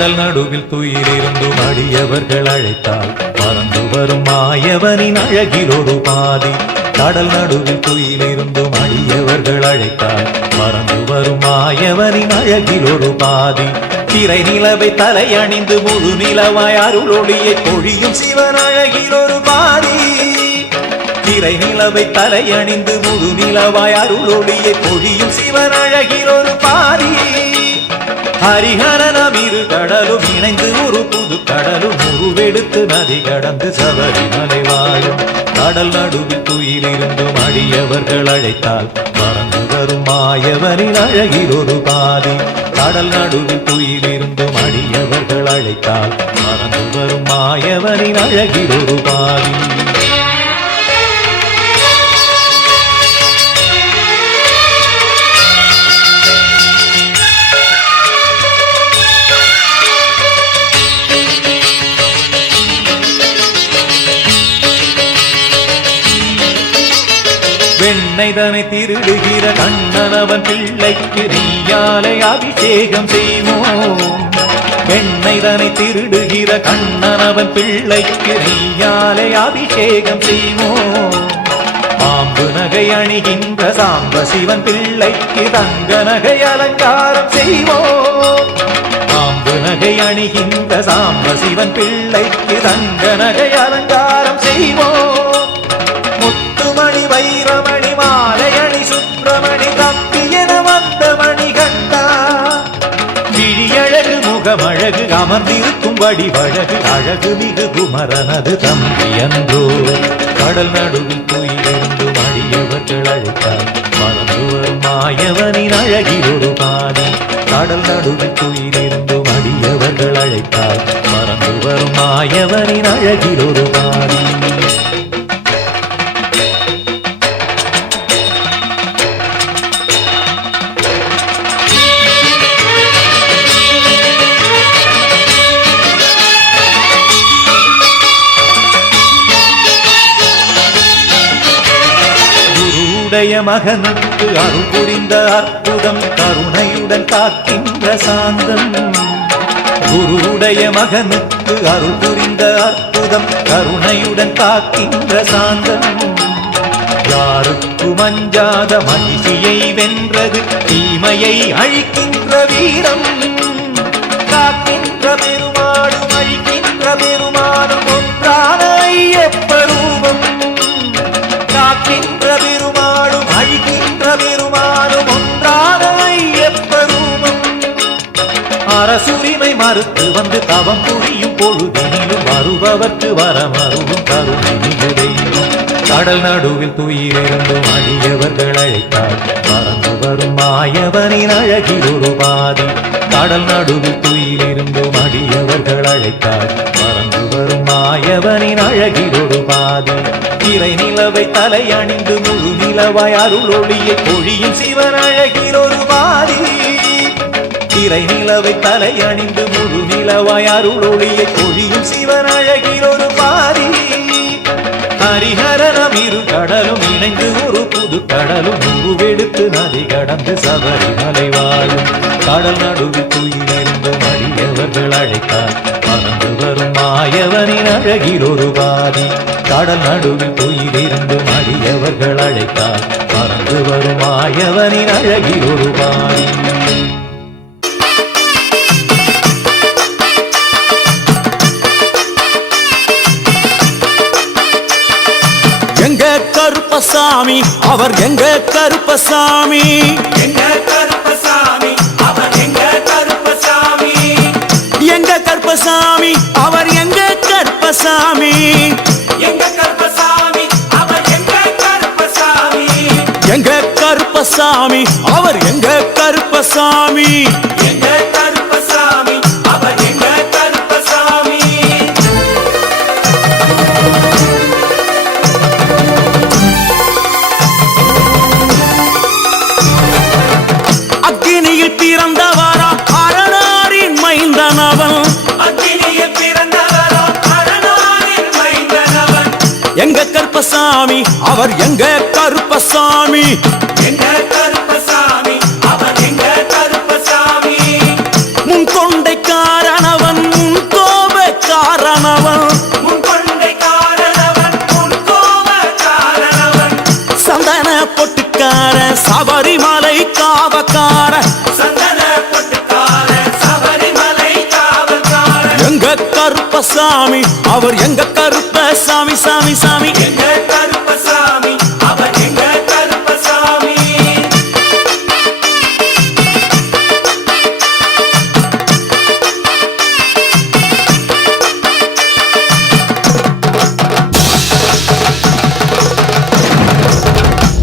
கடல் நடுவில் துயிலிருந்தும் அடியவர்கள் அழைத்தால் பறந்து வரும் மாயவனின் அழகில் ஒரு பாதி. கடல் நடுவில் துயிலிருந்தும் அடியவர்கள் அழைத்தால் பறந்து வரும் மாயவனின் அழகில் ஒரு பாதி. திரை நிலவை தலையணிந்து முழு நிலவாய் அருள் ஒளியை பொழியும் சிவன் அழகில் ஒரு பாதி. திரை நிலவை தலையணிந்து முழு நிலவாய் அருள் ஒளியை பொழியும் சிவன் அழகில் ஒரு பாதி. ஹரிஹரனம் இரு கடலும் இணைந்து ஒரு புது கடலும் உருவெடுத்து நதி கடந்து சபரிமலை வாழும். கடல் நடுவில் துயிலிருந்தும் அடியவர்கள் அழைத்தால் பறந்து வரும் மாயவனின் அழகில் ஒரு பாதி. கடல் நடுவில் துயிலிருந்தும் அடியவர்கள் அழைத்தால் பறந்து வரும் மாயவனின் அழகில் ஒரு பாதி. வெண்ணைதனை திருடுகிற கண்ணனவன் பிள்ளைக்கு நெய்யாலை அபிஷேகம் செய்வோம். வெண்ணைதனை திருடுகிற கண்ணனவன் பிள்ளைக்கு நெய்யாலை அபிஷேகம் செய்வோம். பாம்பு நகை அணிகின்ற சாம்ப சிவன் பிள்ளைக்கு தங்க நகை அலங்காரம் செய்வோம். பாம்பு நகை அணிகின்ற சாம்ப சிவன் பிள்ளைக்கு தங்க நகை அலங்காரம் செய்வோம். முத்துமணி வைரமணி மாலையணி சுப்பிரமணி தம்பி என வந்த மணி கண்டா. விழியழகு முகமழகு அமர்ந்திருக்கும் வடிவழகு அழகு மிகு குமரனது தம்பி அன்றோ. கடல் நடுவில் துயிலிருந்தும் அடியவர்கள் அழைத்தால் பறந்து வரும் மாயவனின் அழகில் ஒரு பாதி. கடல் நடுவில் துயிலிருந்தும் அடியவர்கள் அழைத்தால் பறந்து வரும் மாயவனின் அழகில் ஒரு பாதி. மகனுக்கு அருள் புரிந்த அற்புதம் கருணையுடன் காக்கின்ற சாந்தம். குருவுடைய மகனுக்கு அருள் புரிந்த அற்புதம் கருணையுடன் காக்கின்ற சாந்தம். யாருக்கும் அஞ்சாத மகிழ்ச்சியை வென்றது தீமையை அழிக்கின்ற வீரம். காக்கின்ற பெருமாடும் அழிக்கின்ற பெருமாடும் ஒன்றான ஐயப்பரூபம். காக்கின்ற பெருமாடும் அழிக்கின்ற பெருமாடும் ஒன்றான ஐயப்பரூபம். அரசுரிமை மறுத்து வந்து தவம் புரியும் பொழுதினிலும் வருபவர்க்கு வரமருவும் கருணை மிகு தெய்வம். கடல் நடுவில் துயிலிருந்தும் அடியவர்கள் அழைத்தால் பறந்து வரும் மாயவனின் அழகில் ஒரு பாதி. கடல் நடுவில் துயிலிருந்தும் அடியவர்கள் அழைத்தால் பறந்து வரும் மாயவனின் அழகில் ஒரு பாதி. திரை நிலவை தலையணிந்து முழு நிலவாய் அருள் ஒளியை பொழியும் சிவன் அழகில் ஒரு பாதி. திரை நிலவை தலையணிந்து முழு நிலவாய் அருள் ஒளியை பொழியும் சிவன் அழகில் ஒரு பாதி. ஹரிஹரனம் இரு கடலும் இணைந்து ஒரு புது கடலும் உருவெடுத்து நதி கடந்து சபரிமலை வாழும். கடல் நடுவில் துயிலிருந்தும் அடியவர்கள் அழைத்தால் பறந்து வரும் மாயவனின் அழகில் ஒரு பாதி. கடல் நடுவில் துயிலிருந்தும் அடியவர்கள் அழைத்தால் பறந்து வரும் மாயவனின் அழகில் ஒரு பாதி. எங்க கருப்பசாமி அவர் எங்க கருப்பசாமி. எங்க கருப்பசாமி அவர் எங்க கருப்பசாமி. எங்க கருப்பசாமி அவர் எங்க கருப்பசாமி. எங்க கருப்பசாமி அவர் எங்க கருப்பசாமி. எங்க கருப்பசாமி அவர் எங்க கருப்பசாமி. எங்க கருப்பசாமி அவர் எங்க கருப்பசாமி. அக்கினியில் பிறந்தவரா அரணாரின் மைந்தனவன். அக்கினியில் பிறந்தவரோ அரணாரின் மைந்தனவன். எங்க கருப்பசாமி அவர் எங்க கருப்பசாமி. எங்க கருப்பசாமி அவர் எங்க கருப்பசாமி. முன் கொண்டைக்காரனவர் கருப்பசாமி அவர் எங்க கருப்பசாமி சாமி சாமி எங்க கருப்பசாமி அவர் எங்க கருப்பசாமி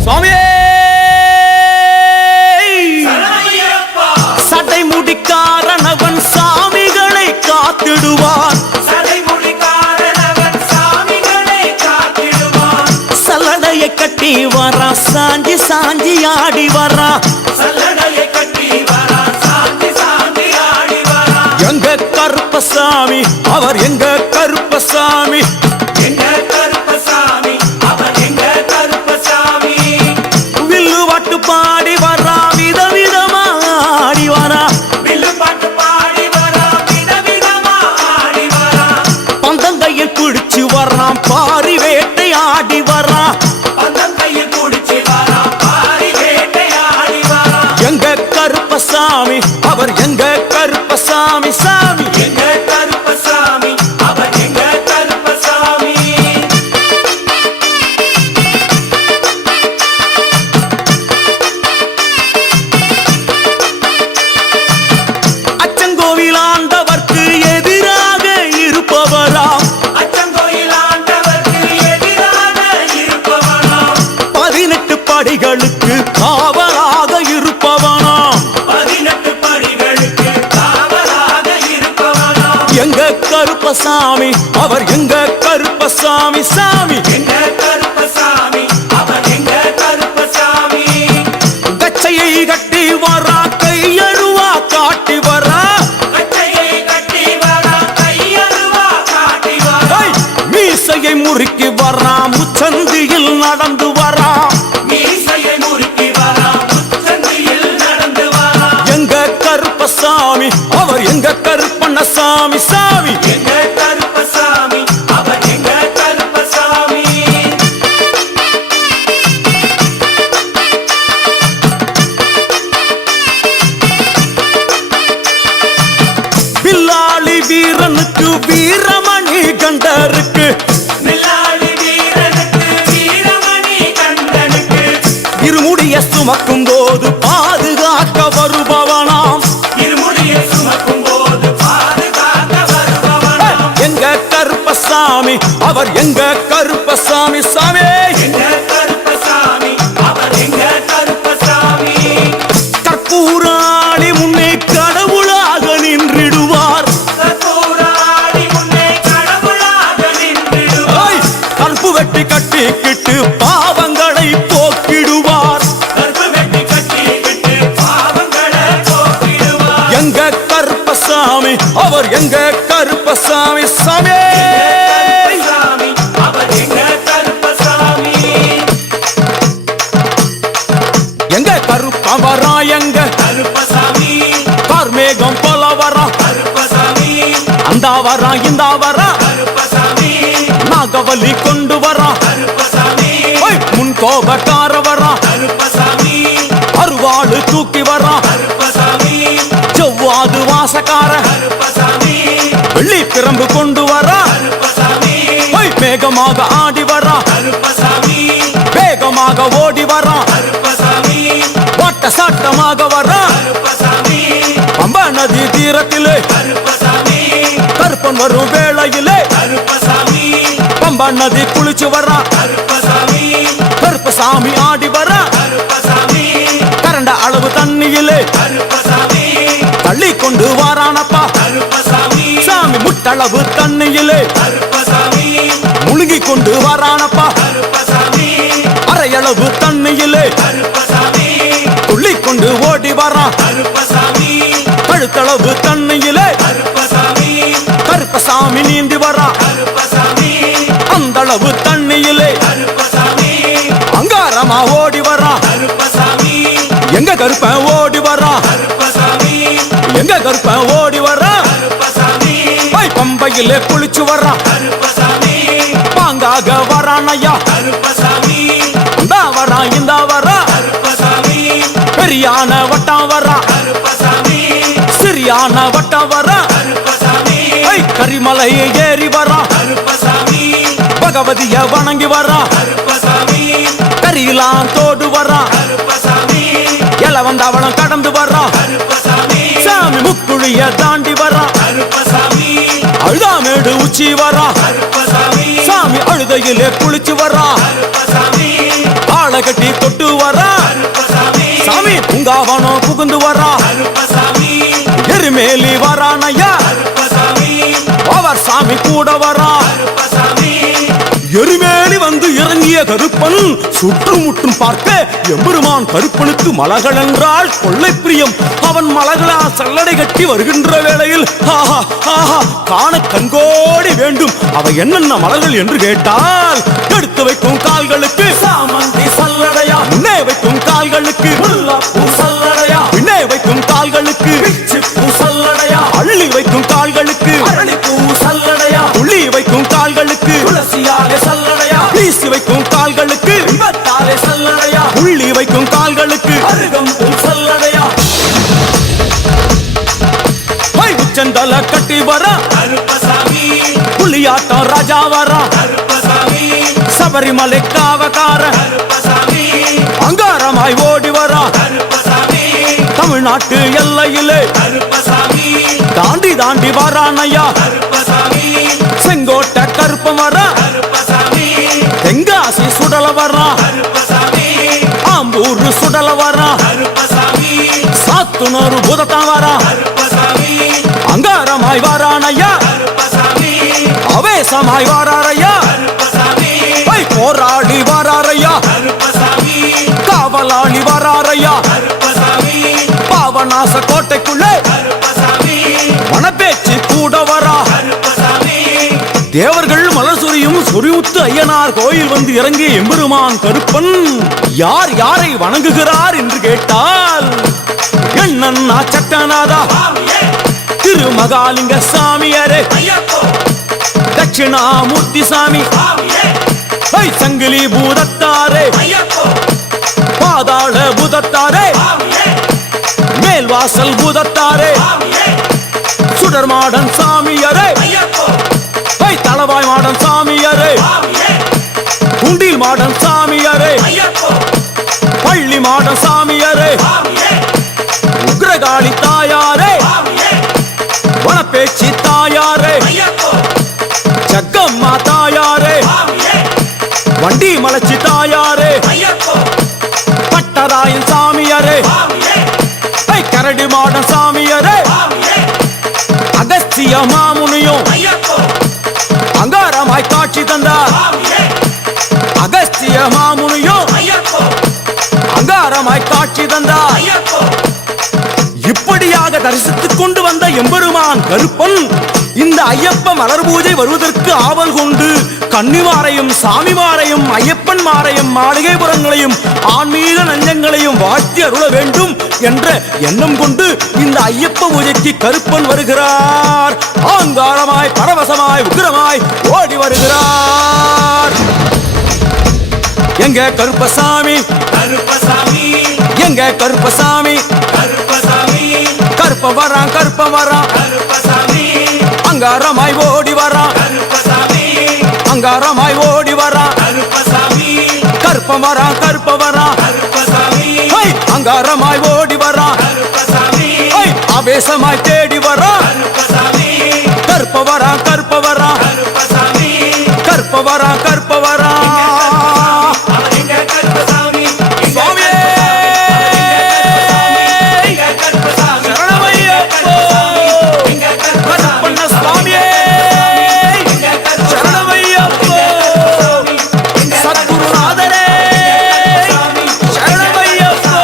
சுவாமியே சரணமையப்பா சட்டை முடிக்காரனவன் சாமிகளை காத்திடுவான் சடைமுடிக்காரனவன் சாமிகளை காத்திடுவான் சல்லடையை கட்டி வரா சாஞ்சி சாஞ்சி ஆடி வரா சல்லடையை கட்டி வரா சாந்தி சாந்தி ஆடி வரா எங்க கருப்பசாமி அவர் எங்க கருப்பசாமி எங்க கருப்பசாமி அவர் எங்க கருப்பசாமி வில்லு வாட்டு பாடி வரா விதவிதமா ஆடி வரா வில்லு பாட்டு பாடி வரா விதவிதமா ஆடி வரா பந்தங்கையில் பிடிச்சு வர்றான் பாரி வேட்டை ஆடி வரா பந்தம் கையில் பிடிச்சி வரா பாரி வேட்டையாடி வரா எங்க கருப்பசாமி அவர் எங்க கருப்பசாமி சாமி எங்க கருப்பசாமி அவர் எங்க கருப்பசாமி அச்சங்கோவில் ஆண்டவர்க்கு எதிராக இருப்பவராம் அச்சங்கோயில் ஆண்டவர்க்கு எதிராக இருப்பவனாம் 18 படிகளுக்கு காவலாக இருப்பவனாம் 18 படிகளுக்கு காவலாக இருப்பவனாம் எங்க கருப்பசாமி அவர் எங்க கருப்பசாமி சாமி எங்க கருப்பசாமி அவர் எங்க கருப்பசாமி கச்சையை கட்டி வரா கையழுவா காட்டி வரா கட்டையை கட்டி வரா கையருவா காட்டி வரா ஐ, மீசையை முறுக்கி வரா முச்சந்தியில் நடந்து வரா மீசையை முறுக்கி வரா முச்சந்தியில் நடந்து வரா எங்க கருப்பசாமி அவர் எங்க கருப்பண்ணசாமி சாமி எங்க கருப்பசாமி அவர் எங்க கருப்பசாமி பில்லாளி வீரனுக்கு வீரமணி கண்டருக்கு நில்லாளி வீரனுக்கு வீரமணி கண்டனுக்கு இருமுடிய சுமக்கும் போது பாதுகாக்க வருபவனாம் இருமுடிய சுமக்கும் போது பாதுகாக்க வருபவனாம் எங்க கருப்பசாமி அவர் எங்க கருப்பசாமி சாமி எங்க கருப்பசாமி அவர் எங்க கருப்பசாமி கற்பூராணி முன்னே கடவுளாக நின்றிடுவார் கற்பூராடி முன்னே கடவுளாக நின்றிடுவார் ஐ, கற்பு வெட்டி கட்டிக்கிட்டு பாவங்களை போக்கிடுவார் கற்பு வெட்டி கட்டி விட்டு பாவங்களை போக்கிடுவார் எங்க கருப்பசாமி அவர் எங்க கருப்பசாமி சாமி கருப்பசாமி அவர் எங்க கருப்பசாமி எங்க கருப்பவரா எங்க கருப்பசாமி கார்மேகம் போல வரா கருப்பசாமி அந்த வரா இந்த வரா கருப்பசாமி நாகவலி கொண்டு வரா கருப்பசாமி ஓய், முன் கோபக்கார வரா கருப்பசாமி அருவாளு தூக்கி வரா கருப்பசாமி செவ்வாது வாசக்கார கருப்பசாமி வெள்ளி பிரம்பு கொண்டு வரா கருப்பசாமி ஓய், வேகமாக ஆடி வரா கருப்பசாமி வேகமாக ஓடி வரா கருப்பசாமி வாட்ட சாட்டமாக வரா கருப்பசாமி பம்பா நதி தீரத்திலே கருப்பசாமி கருப்பன் வரும் வேளையிலே கருப்பசாமி பம்பா நதி குளிச்சு வரா கருப்பசாமி கருப்பசாமி ஆடி வரா கருப்பசாமி கரண்ட அளவு தண்ணியிலே கருப்பசாமி தள்ளி கொண்டு வாரானப்பா கருப்பசாமி சாமி முட்டளவு தண்ணியிலே கருப்பசாமி முழுகி கொண்டு வாரானப்பா கருப்பசாமி அரையளவு தண்ணியிலே கருப்பசாமி துள்ளி கொண்டு ஓடி வரா கருப்பசாமி கழுத்தளவு தண்ணியிலே கருப்பசாமி கருப்பசாமி நீந்தி வரா கருப்பசாமி அந்தளவு தண்ணியிலே கருப்பசாமி அங்காரமா ஓடி வரா கருப்பசாமி எங்க கருப்பன் ஓடி வரா கருப்பசாமி எங்க கருப்பன் ஓடி வரா கருப்பசாமி பை பம்பையிலே குளிச்சு வரா கருப்பசாமி பாங்காக வரானையா கருப்பசாமி இந்த வரா இந்த வரா கருப்பசாமி பெரியான வட்டம் வரா கருப்பசாமி சிறியான வட்டம் வரா கருப்பசாமி ஐ கரிமலை மலையை ஏறி வரான் கருப்பசாமி பகவதிய வணங்கி வரான் கருப்பசாமி கரியெல்லாம் தோடு வரான் கருப்பசாமி எல வந்தவளம் கடந்து வரான் கருப்பசாமி சாமி முக்குழிய தாண்டி வரான் கருப்பசாமி அழுதாமேடு உச்சி வரான் கருப்பசாமி சாமி அழுதையிலே குளிச்சு வரான் கருப்பசாமி ஆளை கட்டி தொட்டு வரான் கருப்பசாமி சாமி பூங்காவனம் புகுந்து வரான் கருப்பசாமி எருமேலி வரான் ஐயா கருப்பசாமி அவர் சாமி கூட வரான் கருப்பசாமி எருமேலி வந்து இறங்கிய கருப்பன் சுற்றுமுற்றும் பார்க்க எம்பெருமான் கருப்பனுக்கு மலகள் என்றால் கொள்ளை பிரியம். அவன் மலகளா சல்லடை கட்டி வருகின்ற வேளையில் ஆஹா ஆஹா காண கண்கோடி வேண்டும். அவை என்னென்ன மலர்கள் என்று கேட்டால் எடுத்து வைக்கும் கால்களுக்கு சாமந்தி சல்லடையா முன்னே வைக்கும் கால்களுக்கு முல்லப்பூ சல்லடையா பின்னே வைக்கும் கால்களுக்கு பிச்சிப்பூ சல்லடையா அள்ளி வைக்கும் கால்களுக்கு அரளிப்பூ சல்லடையா துள்ளி வைக்கும் கால்களுக்கு துளசியாலே சல்லடையா வீசி வைக்கும் கால்களுக்கு விபத்தாலே சல்லடையா புள்ளி வைக்கும் கால்களுக்கு அருகம்பூ சல்லடையா உச்சந்தல கட்டி வர கருப்பசாமி புலியாட்டம் ராஜா வர கருப்பசாமி சபரிமலை காவக்கார கருப்பசாமி அங்காரமாய் ஓடி வர கருப்பசாமி தமிழ்நாட்டு எல்லையிலே கருப்பசாமி தாண்டி தாண்டி வரானையா கருப்பசாமி செங்கோட்டை கருப்பம் வர கருப்பசாமி தெங்காசி சுடல வர கருப்பசாமி ஆம்பூர் சுடல வர கருப்பசாமி சாத்துனூர் புதத்தான் வர கருப்பசாமி அங்காரமாய் வரானையா கருப்பசாமி அவேசமாய் வராரையா கருப்பசாமி போராளி வராரையா கருப்பசாமி காவலாளி வராரையா கருப்பசாமி பாவநாச கோட்டைக்குள்ளே கருப்பசாமி மணப்பேச்சு கூட வரா கருப்பசாமி தேவர்கள் மலர் சொரியும் சொரிமுத்து ஐயனார் கோயில் வந்து இறங்கிய எம்பெருமான் கருப்பன் யார் யாரை வணங்குகிறார் என்று கேட்டால் என்னன்னா சட்டநாதா சாமியே திருமகாலிங்க சாமியாரே ஐயப்போ தட்சிணாமூர்த்தி சாமி சாமியே சங்கிலி பூதத்தாரே ஐயப்போ பாதாள பூதத்தாரே சாமியே மேல்வாசல் பூதத்தாரே சாமியே சுடர் மாடன் சாமியாரே ஐயப்போ தளவாய் மாடன் சாமியாரே சாமியே குண்டில் மாடன் சாமியாரே ஐயப்போ பள்ளி மாடன் சாமியாரே சாமியே உக்ரகாளி தாயாரே சாமியே வனப்பேச்சி தாயாரே ஐயப்போ ஜக்கம்மா தாயாரே சாமியே வண்டி மலச்சி தாயாரே ஐயப்போ பட்டராயன் சாமியாரே சாமியே கரடி மாடன் சாமியாரே சாமியே அகஸ்திய மாமுனியும் ஐயப்போ அங்காரமாய் காட்சி தந்தார் சாமியே அகஸ்திய மாமுனியும் ஐயப்போ அங்காரமாய் காட்சி தந்தார் ஐயப்போ இப்படியாக தரிசித்துக் கொண்டு வந்த எம்பெருமான் கருப்பன் இந்த ஐயப்ப மலர் பூஜை வருவதற்கு ஆவல் கொண்டு கன்னிமாரையும் சாமிமாரையும் ஐயப்பன் மாரையும் மாளிகைபுரங்களையும் ஆன்மீக நஞ்சங்களையும் வாழ்த்தி அருள வேண்டும் என்ற எண்ணம் கொண்டு இந்த ஐயப்ப பூஜைக்கு கருப்பன் வருகிறார். ஆங்காரமாய் பரவசமாய் உக்கிரமாய் ஓடி வருகிறார். எங்க கருப்பசாமி கருப்பசாமி எங்க கருப்பசாமி கருப்பசாமி கருப்ப வரான் கருப்பசாமி அங்காரமாய் ஓடி வரான் கருப்பசாமி அங்காரமாய் ஓடி வரான் கருப்பசாமி கருப்ப வரான் கருப்பசாமி அங்காரமாய் ஓடி வரான் கருப்பசாமி ஆவேசமாய் தேடி வரான் கருப்பசாமி கருப்ப வரான் கருப்பசாமி கருப்ப வரான் அவன் எங்க கருப்பசாமி சுவாமியே எங்க கருப்பசாமி சரணமையப்போ எங்க கருப்பசாமி கருப்பண்ண சுவாமியே சரணமையப்போ சத்குருநாதரே சரணமையப்போ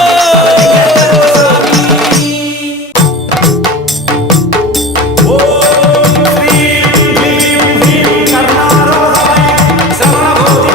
ஓம் ஸ்ரீ ஹ்ரீம் ஹ்ரீம் கர்ணாரோகமய சரவணபூதி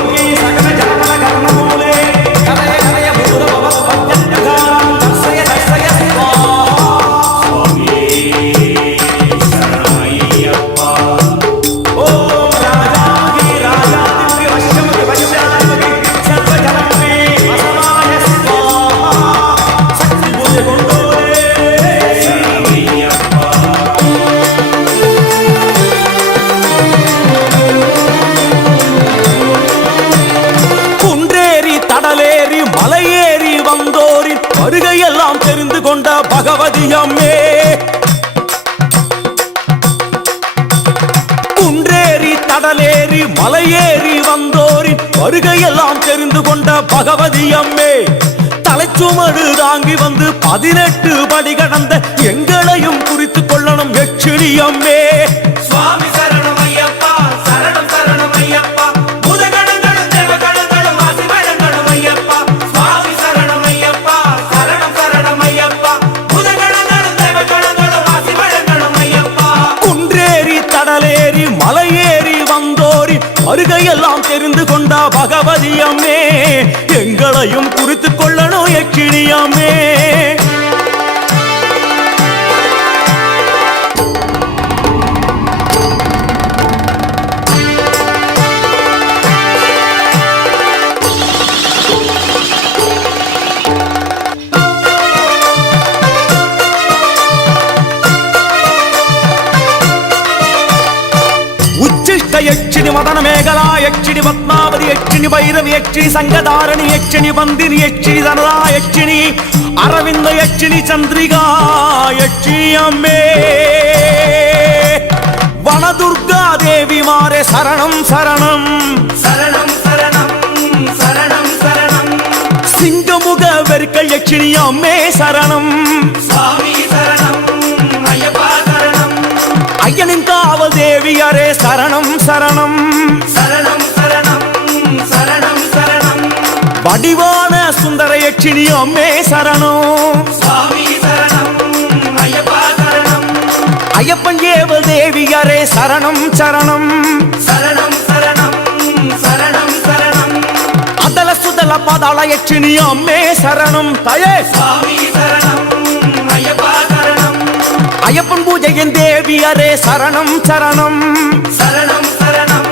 பகவதி அம்மே. குன்றேறி கடலேறி மலையேறி வந்தோரின் வருகையெல்லாம் தெரிந்து கொண்ட பகவதி அம்மே. தலைச்சுமடு தாங்கி வந்து 18 படி கடந்த எங்களையும் குறித்து கொள்ளணும் யட்சிணி அம்மே. சுவாமி சரணம் ஐயப்பா, சரணம் சரணம் ஐயப்பா, பூதகணங்களும் தேவகணங்களும் ஆசி வழங்கணும் ஐயப்பா. சுவாமி சரணம் ஐயப்பா, சரணம் சரணம் ஐயப்பா, பூதகணங்களும் தேவகணங்களும் ஆசி வழங்கணும் ஐயப்பா. குன்றேறி கடலேறி மலையேறி வந்தோரி வருகையெல்லாம் தெரிந்து கொண்ட பகவதி அம்மே. எங்களையும் குறித்து கொள்ளணும் யட்சிணி அம்மே. யட்சிணி மதன மேகலா யட்சிணி பத்மாவதி யட்சிணி பைரவி யட்சிணி சங்கதாரணி யட்சிணி வந்தினி யட்சிணி தனதா யட்சிணி அரவிந்த யட்சிணி சந்திரிகா யட்சிணி அம்மே. வனதுர்கா தேவி மாரே சரணம் சரணம் சரணம் சரணம் சரணம் சரணம். சிங்கமுக வெறுக்கல் யட்சிணி அம்மே சரணம். சுவாமி சரணம் ஐயப்பா சரணம். ஐயனின் காவல் தேவியரே சரணம் சரணம் சரணம் சரணம் சரணம் சரணம். வடிவான சுந்தர யட்சிணி அம்மே சரணம். சுவாமி சரணம் ஐயப்பா சரணம். ஐயப்பன் ஏவல் தேவியரே சரணம் சரணம் சரணம் சரணம் சரணம் சரணம். அதல சுதல பதாள யட்சிணி அம்மே சரணம் தயே. சுவாமி சரணம் ஐயப்பா சரணம். ஐயப்பன் பூஜையின் தேவியரே சரணம் சரணம் சரணம் சரணம்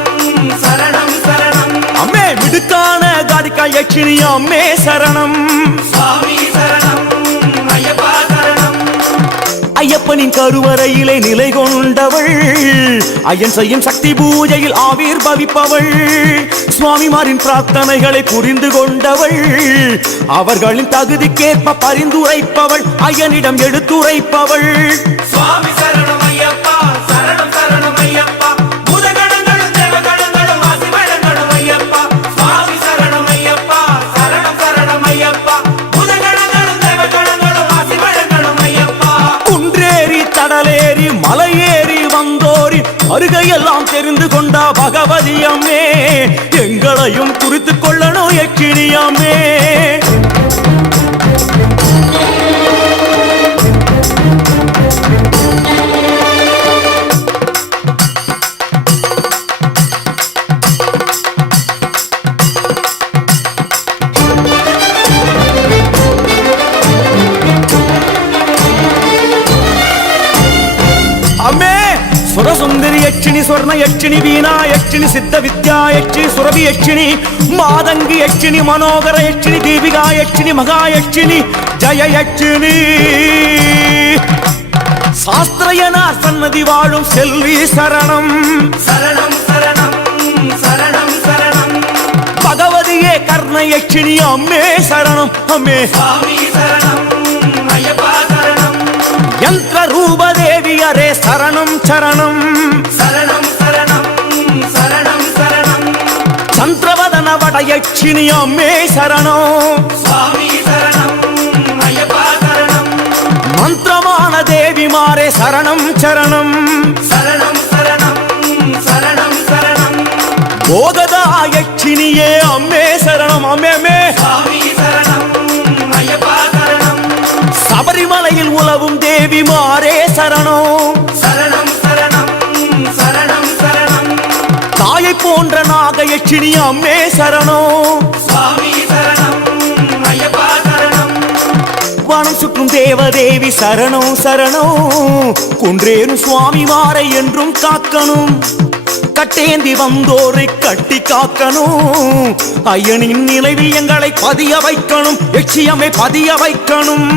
சரணம் சரணம். அம்மே மிடுக்கான காடிக்கா யட்சிணி அம்மே சரணம். சுவாமி சரணம் ஐயப்பா சரணம். ஐயப்பனின் கருவறையிலே நிலை கொண்டவள், ஐயன் செய்யும் சக்தி பூஜையில் ஆவிர் பவிப்பவள், சுவாமிமாரின் பிரார்த்தனைகளை புரிந்து கொண்டவள், அவர்களின் தகுதிக்கேற்ப பரிந்துரைப்பவள், ஐயனிடம் எடுத்துரைப்பவள். சுவாமி சரணம் ஐயப்பா, சரணம் சரணம் ஐயப்பா, பூதகணங்களும் தேவகணங்களும் ஆசி வழங்கணும் ஐயப்பா. சுவாமி சரணம் ஐயப்பா, சரணம் சரணம் ஐயப்பா, பூதகணங்களும் தேவகணங்களும் ஆசி வழங்கணும் ஐயப்பா. குன்றேறி கடலேறி மலையேறி வந்தோரி வருகையெல்லாம் தெரிந்து கொண்ட பகவதி அம்மே. எங்களையும் குறித்து கொள்ளணும் யட்சிணி அம்மே. சுரசுந்தரி யட்சிணி ஸ்வர்ண யட்சிணி வீணா யட்சிணி சித்த வித்யா யட்சிணி சுரபி யட்சிணி மாதங்கி யட்சிணி மனோகர யட்சிணி தீபிகா யட்சிணி மகா யட்சிணி ஜய யட்சிணி. சாஸ்திரயனார் சன்னதி வாழும் செல்வி சரணம் சரணம் சரணம் சரணம் சரணம். பகவதியே கர்ண யட்சிணி அம்மே சரணம் அம்மே. சுவாமி சரணம் ஐயப்பா சரணம். யந்திர ரூப தேவியரே சரணம் சரணம் சரணம் சரணம் சரணம் சரணம். சந்திரவதன வட யட்சிணி அம்மே சரணம். சுவாமி சரணம் ஐயப்பா சரணம். மந்திரமான தேவிமாரே சரணம் சரணம் சரணம் சரணம் சரணம் சரணம். போகதா யட்சிணியே அம்மே சரணம் அம்மே. சுவாமி சரணம் ஐயப்பா சரணம். சபரிமலையில் உலவும் தேவிமாரே சரணம் சரணம் சரணம் சரணம் சரணம். தாயை போன்ற நாக யட்சிணி அம்மே சரணம். சுவாமி சரணம் ஐயப்பா சரணம். வனம் சுற்றும் தேவதேவி சரணம் சரணம். குன்றேறும் சுவாமிமாரை என்றும் காக்கணும், கட்டேந்தி வந்தோரை கட்டி காக்கணும், ஐயனின் நினைவில் எங்களை பதிய வைக்கணும், யட்சியம்மை பதிய வைக்கணும்.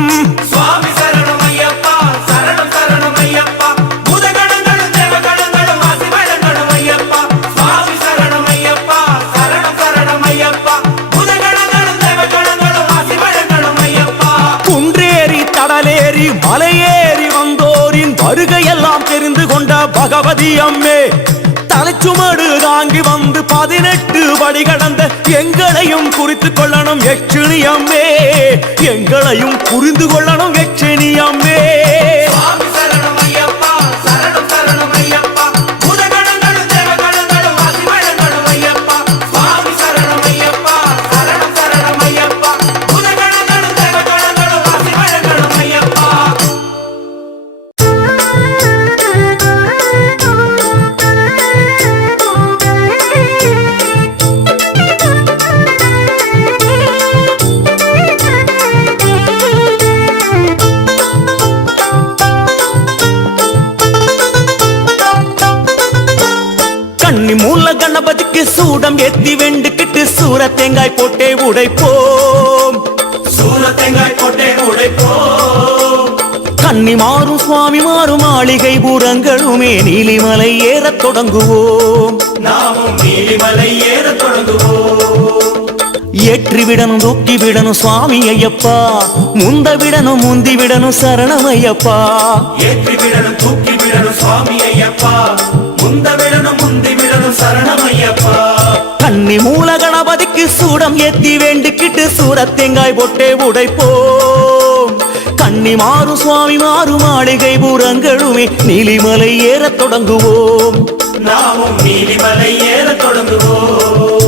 சுவாமி சரணம் ஐயப்பா, சரணம் சரணம் ஐயப்பா, பூதகணங்களும் தேவகணங்களும் ஆசி வழங்கணும் ஐயப்பா. சுவாமி சரணம் ஐயப்பா, சரணம் சரணம் ஐயப்பா, பூதகணங்களும் தேவகணங்களும் ஆசி வழங்கணும் ஐயப்பா. குன்றேறி கடலேறி மலையேறி வந்தோரின் வருகையெல்லாம் தெரிந்து கொண்ட பகவதி அம்மே, தலைச்சுமடு தாங்கி வந்து 18 படி கடந்த எங்களையும் குறித்து கொள்ளணும் யட்சிணி அம்மே, எங்களையும் புரிந்து கொள்ளணும் யட்சிணி அம்மே. சுவாமி சரணம் ஐயப்பா சரணம் சரணம் ஐயப்பா பூதகணங்களும் தேவகணங்களும் ஆசிவழங்களும் ஐயப்பா. சுவாமி சரணம் ஐயப்பா சரணம் சரணம் ஐயப்பா பூதகணங்களும் தேவகணங்களும் ஆசிவழங்களும் ஐயப்பா. கன்னி மூல கணபதிக்கு சூடம் ஏத்தி வெண்டுக்கிட்டு சூர தேங்காய் போட்டே உடைப்போம், சூர தேங்காய் போட்டே உடைப்போம். கன்னி மாறும் சுவாமி மாறும் மாளிகை பூரங்களுமே நீலிமலை ஏறத் தொடங்குவோம், நாமும் நீலிமலை ஏறத் தொடங்குவோம். ஏற்றி விடணும் தூக்கி விடணும் சுவாமி ஐயப்பா, முந்த விடணும் முந்தி விடணும் சரணம் ஐயப்பா. ஏற்றி விடணும் தூக்கி விடணும் சுவாமி ஐயப்பா, முந்த விடணும் முந்தி விடணும் சரணம் ஐயப்பா. கன்னி மூல கணபதிக்கு சூடம் ஏத்தி வேண்டிக்கிட்டு சூர தேங்காய் போட்டே உடைப்போம், கன்னி மாறும் சுவாமி மாறும் மாளிகை பூரங்களுமே நீலிமலை ஏறத் தொடங்குவோம், நாமும் நீலிமலை ஏறத் தொடங்குவோம்.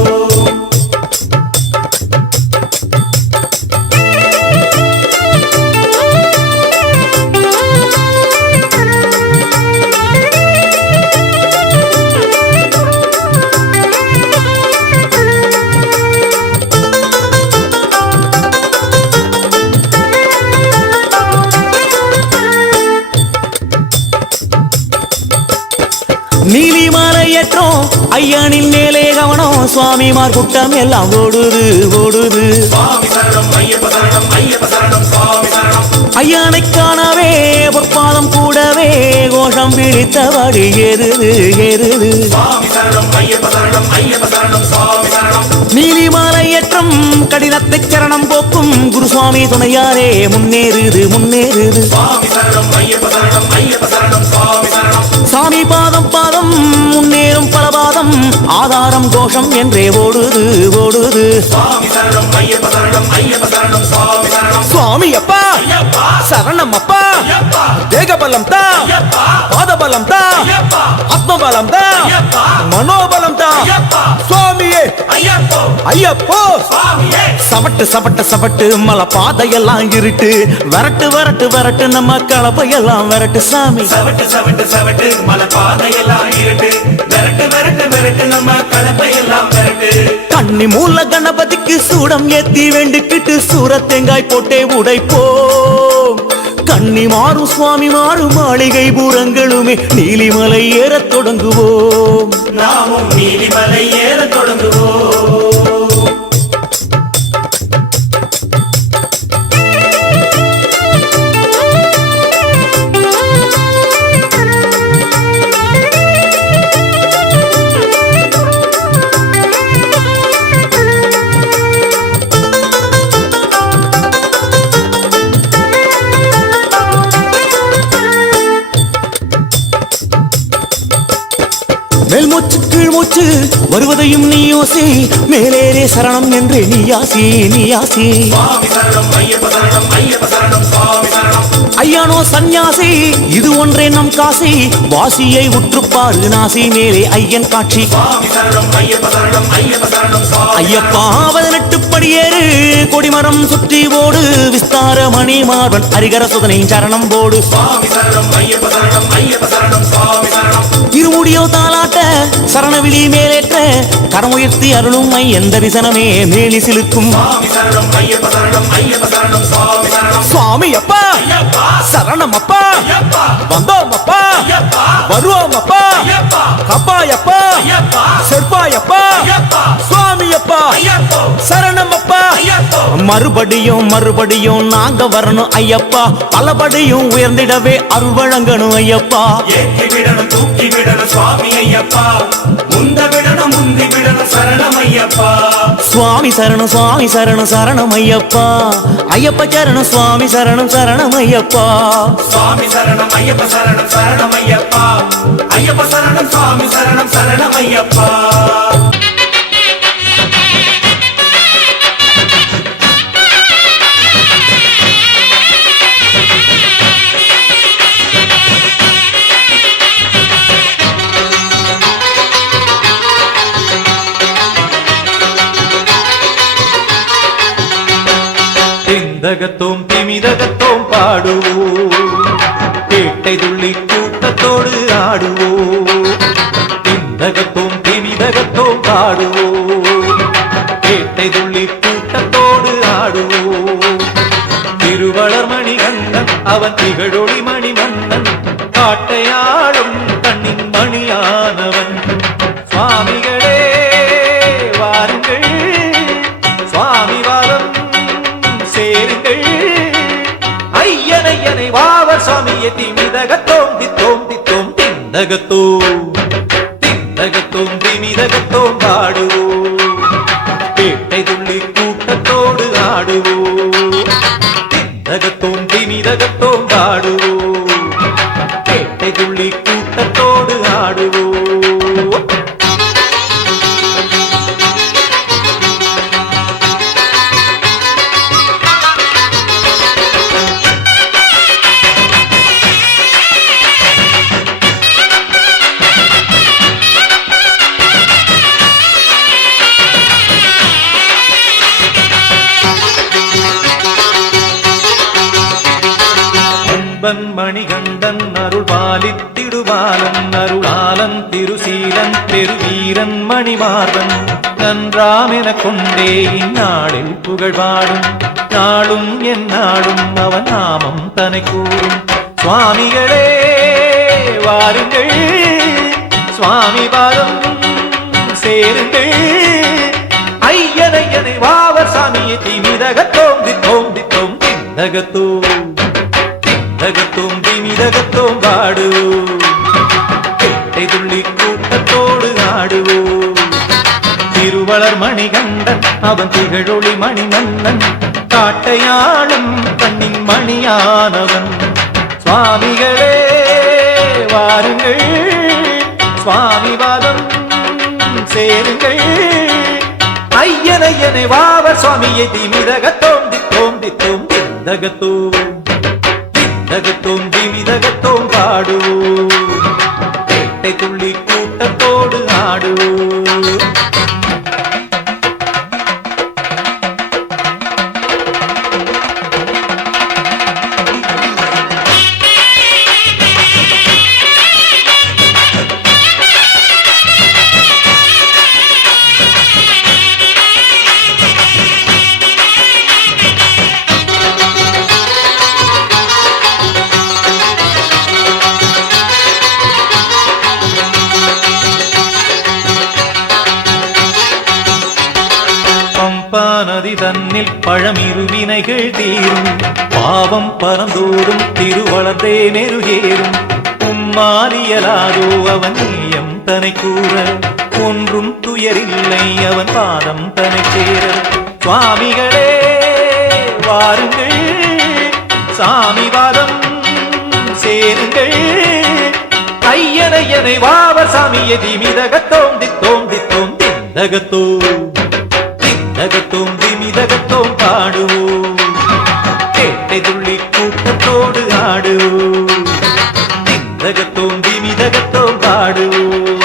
நீலிமலை ஏற்றம் ஐயனின் மேலே கவனம், சுவாமிமார் கூட்டம் எல்லாம் ஓடுது ஓடுது, சுவாமி சரணம் ஐயப்ப சரணம் ஐயப்ப சரணம் சுவாமி சரணம். ஐயனை காணவே பொற்பாதம் கூடவே கோஷம் பிடித்தபடி ஏறுது ஏறுது, சுவாமி சரணம் ஐயப்ப சரணம் ஐயப்ப சரணம் சுவாமி சரணம். நீலிமலை ஏற்றம் கடினத்தை சரணம் போக்கும் குருசுவாமி துணையாரே முன்னேறுது முன்னேறுது, சுவாமி சரணம் ஐயப்ப சரணம் ஐயப்ப சரணம் சுவாமி சரணம். சாமி பாதம் பாதம் முன்னேறும் பலபாதம் ஆதாரம் கோஷம் என்றே ஓடுது ஓடுது, சுவாமி சரணம் ஐயப்ப சரணம் ஐயப்ப சரணம் சுவாமி சரணம். சுவாமி அப்பா ஐயப்பா சரணம் அப்பா, ஐயப்பா தேகபலம் தா ஐயப்பா பாதபலம் தா ஐயப்பா ஆத்மபலம் தா ஐயப்பா மனோபலம் தா ஐயப்பா சுவாமியே ஐயப்போ ஐயப்போ. சுவாமியே சவட்டு சவட்டு சவட்டு மலை பாதையெல்லாம் இருட்டு, வரட்டு வரட்டு வரட்டு நம்ம கலப்பையெல்லாம் வரட்டு சாமி, சவட்டு சவட்டு சவட்டு மலை பாதையெல்லாம் இருட்டு, விரட்டு விரட்டு விரட்டு நம்ம கலப்பையெல்லாம் விரட்டு. கன்னி மூல கணபதிக்கு சூடம் ஏத்தி வேண்டிக்கிட்டு சூர தேங்காய் போட்டே உடைப்போம், கன்னி மாறும் சுவாமி மாறும் மாளிகை பூரங்களுமே நீலிமலை ஏறத் தொடங்குவோம், நாமும் நீலிமலை ஏறத் தொடங்குவோம். மேல் மூச்சு கீழ் மூச்சு வருவதையும் நீ யோசி, மேலேரே சரணம் என்றே நீயாசி நீயாசி, சுவாமி சரணம் ஐயப்ப சரணம் ஐயப்ப சரணம் சுவாமி சரணம். ஐயானோ சந்நியாசி இது ஒன்றே நம் காசி, வாசியை உற்றுப்பாரு நாசி மேலே ஐயன் காட்சி, சுவாமி சரணம் ஐயப்ப சரணம் ஐயப்ப சரணம் சுவாமி. ஐயப்பா 18 படியேறு கொடிமரம் சுற்றி ஓடு, விஸ்தார மணி மார்பன் ஹரிகர சுதனை சரணம் போடு, சுவாமி சரணம் ஐயப்ப சரணம் ஐயப்ப சரணம் சுவாமி சரணம். இருமுடியோ தாளாட்ட சரணவிழி மேலேற்ற கரமுயர்த்தி அருளும் ஐயன் தரிசனமே மேலி சிலுக்கும், சுவாமி சரணம் ஐயப்ப சரணம் ஐயப்ப சரணம் சுவாமி சரணம். சுவாமி அப்பா ஐயப்பா சரணம் அப்பா, ஐயப்பா வந்தோம் அப்பா ஐயப்பா வருவோம் அப்பா, ஐயப்பா கப்பாயப்பா ஐயப்பா செற்பாயப்பா ஐயப்பா சுவாமி அப்பா ஐயப்போ சரணம் அப்பா, ஐயப்போ மறுபடியும் மறுபடியும் நாங்க வரணும் ஐயப்பா, பலபடியும் உயர்ந்திடவே அருள் வழங்கணும் ஐயப்பா. ஏற்றி விடணும் தூக்கி விடணும் சுவாமி ஐயப்பா, முந்த விடணும் முந்தி விடணும் சரணம் ஐயப்பா. சுவாமி சரணம் சுவாமி சரணம் சரணம் ஐயப்பா, ஐயப்ப சரணம் சுவாமி சரணம் சரணம் ஐயப்பா. சுவாமி சரணம் ஐயப்ப சரணம் சரணம் ஐயப்பா, ஐயப்ப சரணம் சுவாமி சரணம் சரணம் ஐயப்பா. திந்தகத்தோம் திமிதகத்தோம் பாடுவோம், பேட்டை துள்ளி கூட்டத்தோடு ஆடுவோம். திந்தகத்தோம் திமிதகத்தோம் பாடுவோம், பேட்டை துள்ளி கூட்டத்தோடு ஆடுவோம். திருவளர்மணி கண்ணன் அவன் திகழொளி மணிமன்னன், காட்டையாளும் கண்ணின் மணியானவன். சுவாமிகளே வாருங்கள், சுவாமி வாரம் சேருங்கள். ஐயனை வாவர் சுவாமியை திமிதகத்தோம் தித்தோம் தித்தோம் திந்தகத்தோம் திந்தகத்தோம் திமிதகத்தோம் பாடுவோம், பேட்டை துள்ளி கூட்டத்தோடு ஆடுவோம். திந்தகத்தோம் திமிதகத்தோம் பாடுவோம், பேட்டை துள்ளி கூட்டத்தோடு ஆடுவோம். மணிகண்டன் அருள் பாலித்திடுவாலன், அருளாலன் திருசீலன் பெருவீரன் மணிமார்பன். நன்றாமென கொண்டே இந்நாளில் புகழ்பாடும், நாளும் என் நாடும் அவன் நாமம் தனை கூறும். சுவாமிகளே வாருங்கள், சுவாமி பாதம் சேருங்கள். ஐயனை வாவர் சாமியை திமிதகத்தோம் தித்தோம் தித்தோம் திந்தகத்தோம் திந்தகத்தோம் திமிதகத்தோம் பாடுவோம், பேட்டை துள்ளி கூட்டத்தோடு ஆடுவோம். திருவளர் மணிகண்டன் அவன் திகழொளி மணிமன்னன், காட்டையாளும் கண்ணின் மணியானவன். சுவாமிகளே வாருங்கள், சுவாமி பாதம் சேருங்கள். ஐயனை வாவர் சுவாமியை திமிதகத்தோம் தித்தோம் தித்தோம் திந்தகத்தோம் திந்தகத்தோம் திமிதகத்தோம் பாடுவோம், பேட்டை துள்ளி கூட்டத்தோடு ஆடுவோம். நதி தன்னில் பழமிருவினைகள் தீரும், பாவம் பரந்தோடும் திருவளர்ந்தே நெருகேறும். உம்மாறியலாதோ அவன் நீயம் தனை கூற, ஒன்றும் துயரில்லை அவன் பாதம் தனை சேர. சுவாமிகளே வாருங்கள், சாமி பாதம் சேருங்கள். ஐயனை வாவர் சாமியை திமிதகத்தோம் தித்தோம் தித்தோம் திந்தகத்தோம் திந்தகத்தோம் திமிதகத்தோம் பாடுவோம், பேட்டை துள்ளி கூட்டத்தோடு ஆடுவோம். திந்தகத்தோம் திமிதகத்தோம் பாடுவோம்,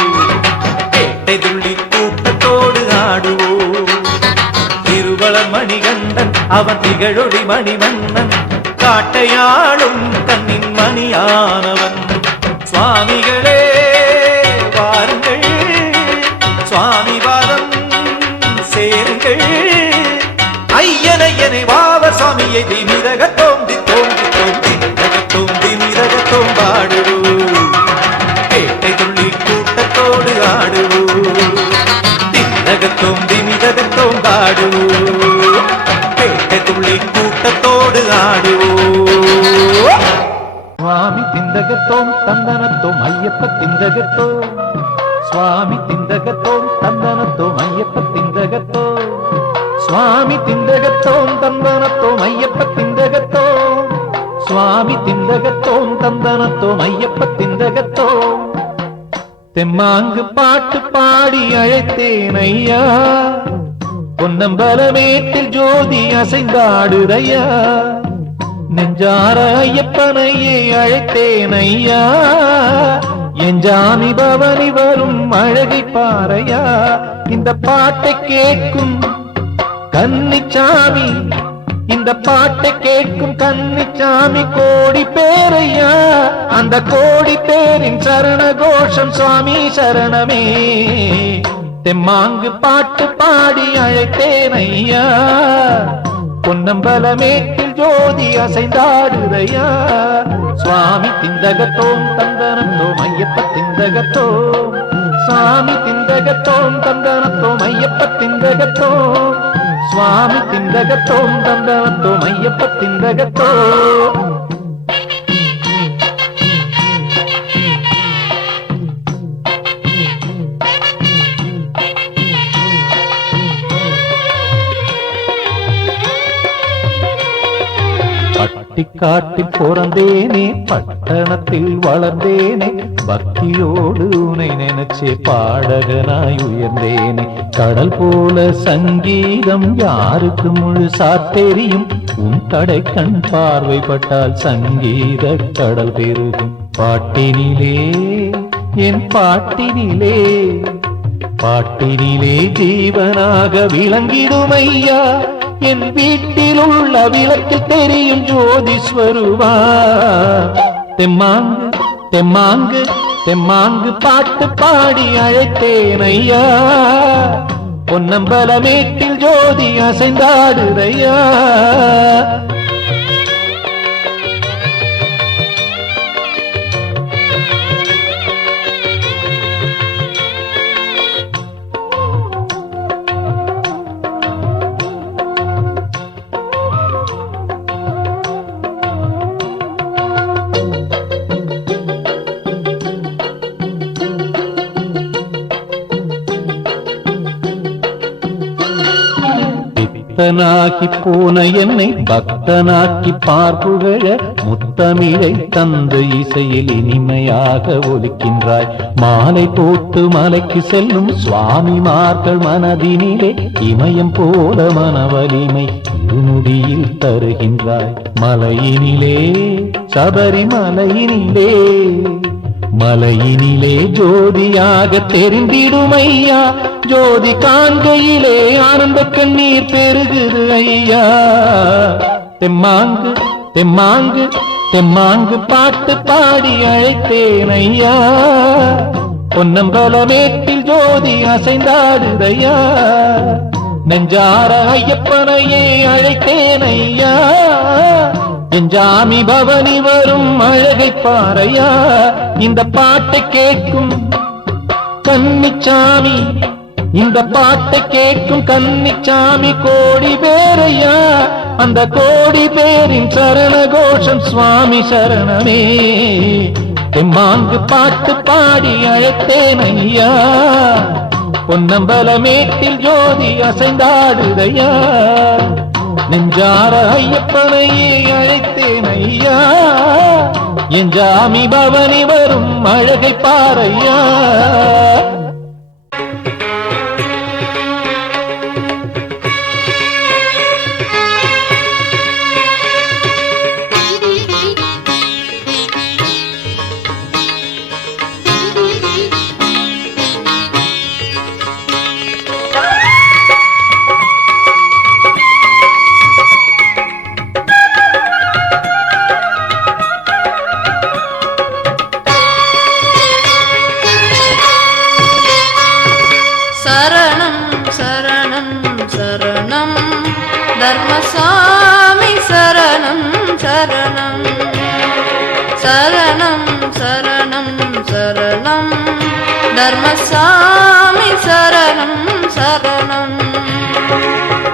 பேட்டை துள்ளி கூட்டத்தோடு ஆடுவோம். திருவளர் மணிகண்டன் அவன் திகழொளி மணிமன்னன், காட்டையாளும் கண்ணின் மணியானவன். சுவாமிகளே வாருங்கள், சுவாமி பாதம் சேருங்கள். ஐயனை வாவர் சுவாமியை திமிதகத்தோம் தித்தோம் தித்தோம் திந்தகத்தோம் திமிதகத்தோம் பாடுவோம், பேட்டை துள்ளி கூட்டத்தோடு ஆடுவோம். திந்தகத்தோம் திமிதகத்தோம் பாடுவோம், பேட்டை சுவாமி திந்தகத்தோம் தந்தனத்தோம் ஐயப்ப திந்தகத்தோம் சுவாமி திந்தகத்தோம் தந்தனத்தோம் ஐயப்ப திந்தகத்தோம் சுவாமி திந்தகத்தோம் தந்தனத்தோம் ஐயப்ப திந்தகத்தோம் சுவாமி திந்தகத்தோம் தந்தனத்தோம் ஐயப்ப திந்தகத்தோம் தெம்மாங்கு பாட்டு பாடி அழைத்தேன் ஐயா பொன்னம்பலமேட்டில் ஜோதி அசைந்தாடுதையா நெஞ்சார ஐயப்பனையே அழைத்தேன் ஐயா என் ஜாமி பவனி வரும் அழகை பாறையா இந்த பாட்டை கேட்கும் கன்னிச்சாமி இந்த பாட்டை கேட்கும் கன்னிச்சாமி கோடி பேரையா அந்த கோடி பேரின் சரண கோஷம் சுவாமி சரணமே தெம்மாங்கு பாட்டு பாடி அழைத்தேன் ஐயா பொன்னம்பலமேட்டில் ஜோதி அசைந்தாடுதையா சுவாமி திந்தகத்தோம் தந்தனத்தோம் ஐயப்ப திந்தகத்தோம் சுவாமி திந்தகத்தோம் தந்தனத்தோம் ஐயப்ப திந்தகத்தோம் சுவாமி திந்தகத்தோம் தந்தனத்தோம் ஐயப்ப திந்தகத்தோம் பட்டிக்காட்டில் பிறந்தேனே பட்டணத்தில் வளர்ந்தேனே பக்தியோடு உனை நினைச்சே பாடகனாய் உயர்ந்தேனே கடல் போல சங்கீதம் யாருக்கு முழுசா தெரியும் உன் கடை கண் பார்வைப்பட்டால் சங்கீத கடல் பெருகும் பாட்டினிலே என் பாட்டினிலே பாட்டினிலே ஜீவனாக விளங்கிடுமையா என் வீட்டில் உள்ள விளக்கில் தெரியும் ஜோதிஸ்வருவா தெம்மாங்கு தெம்மாங்கு தெம்மாங்கு பாட்டு பாடி அழைத்தேன் ஐயா பொன்னம்பலமேட்டில் ஜோதி அசைந்தாடுதையா பக்தனாக்கி போன என்னை பக்தனாக்கி பார்ப்புகழ முத்தமிழை தந்த இசையில் இனிமையாக ஒலிக்கின்றாய் மாலை போட்டு மலைக்கு செல்லும் சுவாமிமார்கள் மனதினிலே இமயம் போல மனவலிமை இருமுடியில் தருகின்றாய் மலையினிலே சபரிமலையினிலே மலையினிலே ஜோதியாக தெரிந்திடுமையா ஜோதி காண்கையிலே ஆனந்த கண்ணீர் பெருகுது ஐயா தெம்மாங்கு தெம்மாங்கு தெம்மாங்கு பாட்டு பாடி அழைத்தேன் ஐயா பொன்னம்பலமேட்டில் ஜோதி அசைந்தாடுதையா நெஞ்சார ஐயப்பனையே அழைத்தேன் ஐயா என் ஜாமி பவனி வரும் அழகை பாறையா இந்த பாட்டை கேட்கும் கன்னிச்சாமி இந்த பாட்டை கேட்கும் கன்னிச்சாமி கோடி பேரையா அந்த கோடி பேரின் சரண கோஷம் சுவாமி சரணமே தெம்மாங்கு பாட்டு பாடி அழைத்தேன் ஐயா பொன்னம்பலமேட்டில் ஜோதி அசைந்தாடுதையா நெஞ்சார ஐயப்பனையே அழைத்தேன் ஐயா என் ஜாமி பவனி வரும் அழகை பாறையா தர்மசாமி சரணம் சரணம் சரணம் சரணம் சரணம் தர்மசாமி சரணம் சரணம்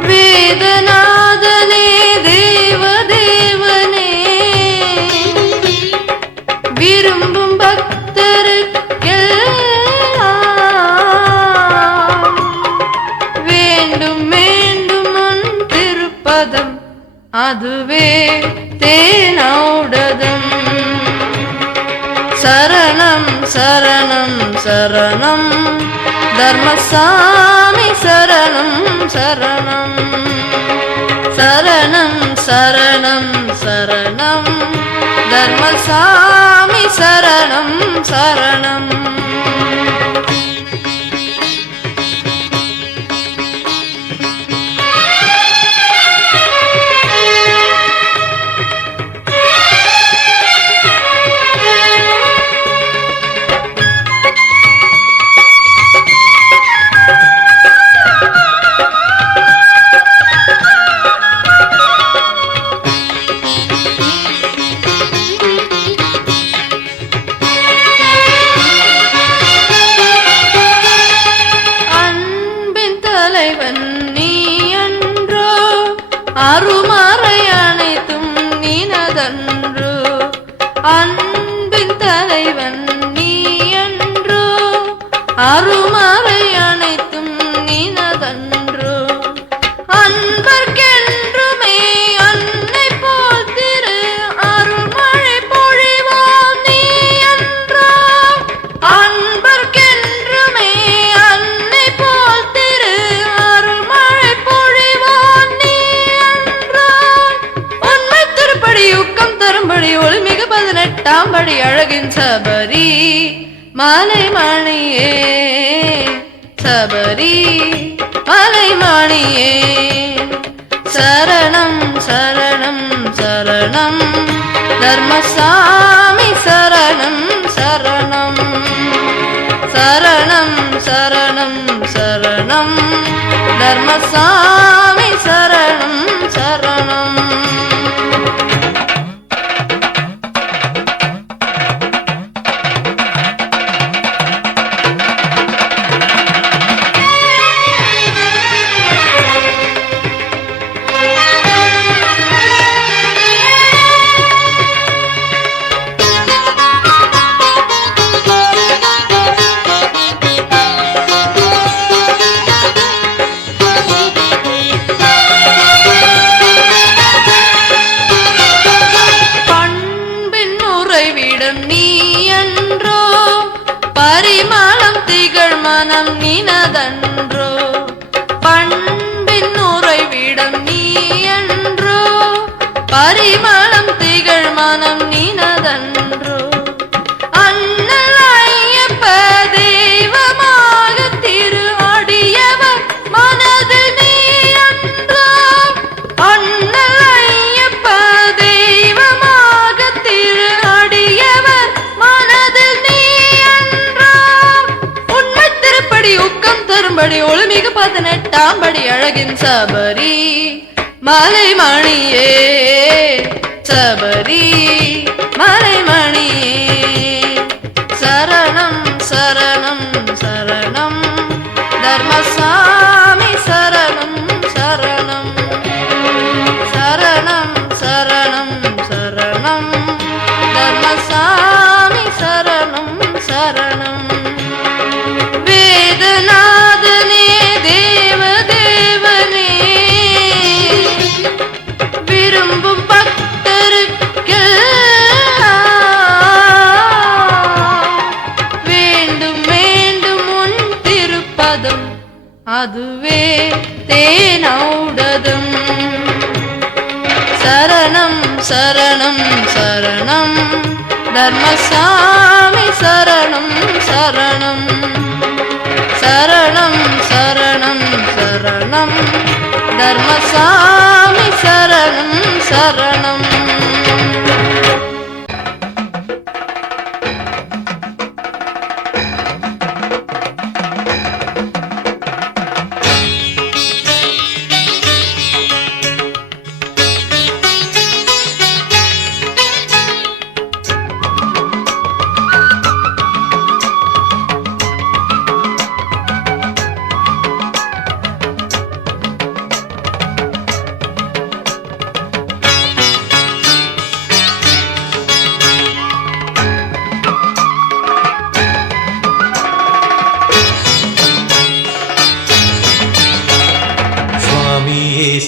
வேதநாதனே தேவதேவனே சரணம் சரணம் தர்மசாமி சரணம் சரணம் சரணம் சரணம் சரணம் தர்மசாமி சரணம் சரணம் அருமறை அனைத்தும் நினதன்றோ அன்பின் தலைவன் நீ என்றோ அருமறை அனைத்தும் நினதன்றோ அன்பர்க்கென்றுமே அன்னை போல் திரு அருள்மழை பொழிவாம் நீ என்றோ அன்பர்க்கென்றுமே அன்னை போல் திரு அருள்மழை பொழிவாம் நீ யுக்கம் தரும்படி ஒளிமிகு 18ஆம் படி அழகின் சபரி மலைமணியே சபரி மலைமணியே சரணம் சரணம் சரணம் தர்மசாமி சரணம் சரணம் சரணம் சரணம் சரணம் தர்மசாமி சரணம் சரணம் நீ என்றோ பரிமளம் திகழ் மனம் நினதன்றோ பண்பின் உறைவிடம் நீ என்றோ பரிமளம் திகழ் மனம் நினதன்றோ அண்ணல் ஐயப்ப தெய்வமாக திரு அடியவர் மனதில் நீ என்றோ அண்ணல் ஐயப்ப தெய்வமாக திரு யுக்கம் தரும்படி ஒளிமிகு 18ஆம் படி அழகின் சபரி மலைமணியே சபரி மலைமணியே சரணம் சரணம் சரணம் தர்மசாமி சரணம் சரணம் சரணம் சரணம் சரணம் தர்மசாமி சரணம் சரணம் வேதநாதனே தேவதேவனே விரும்பும் பக்தருக்கு வேண்டும் வேண்டும் உன் திருப்பதம் அதுவே தேனௌடதம் சரணம் சரணம் சரணம் தர்மசாமி சரணம் சரணம் சரணம் சரணம் சரணம் தர்மசாமி சரணம் சரணம்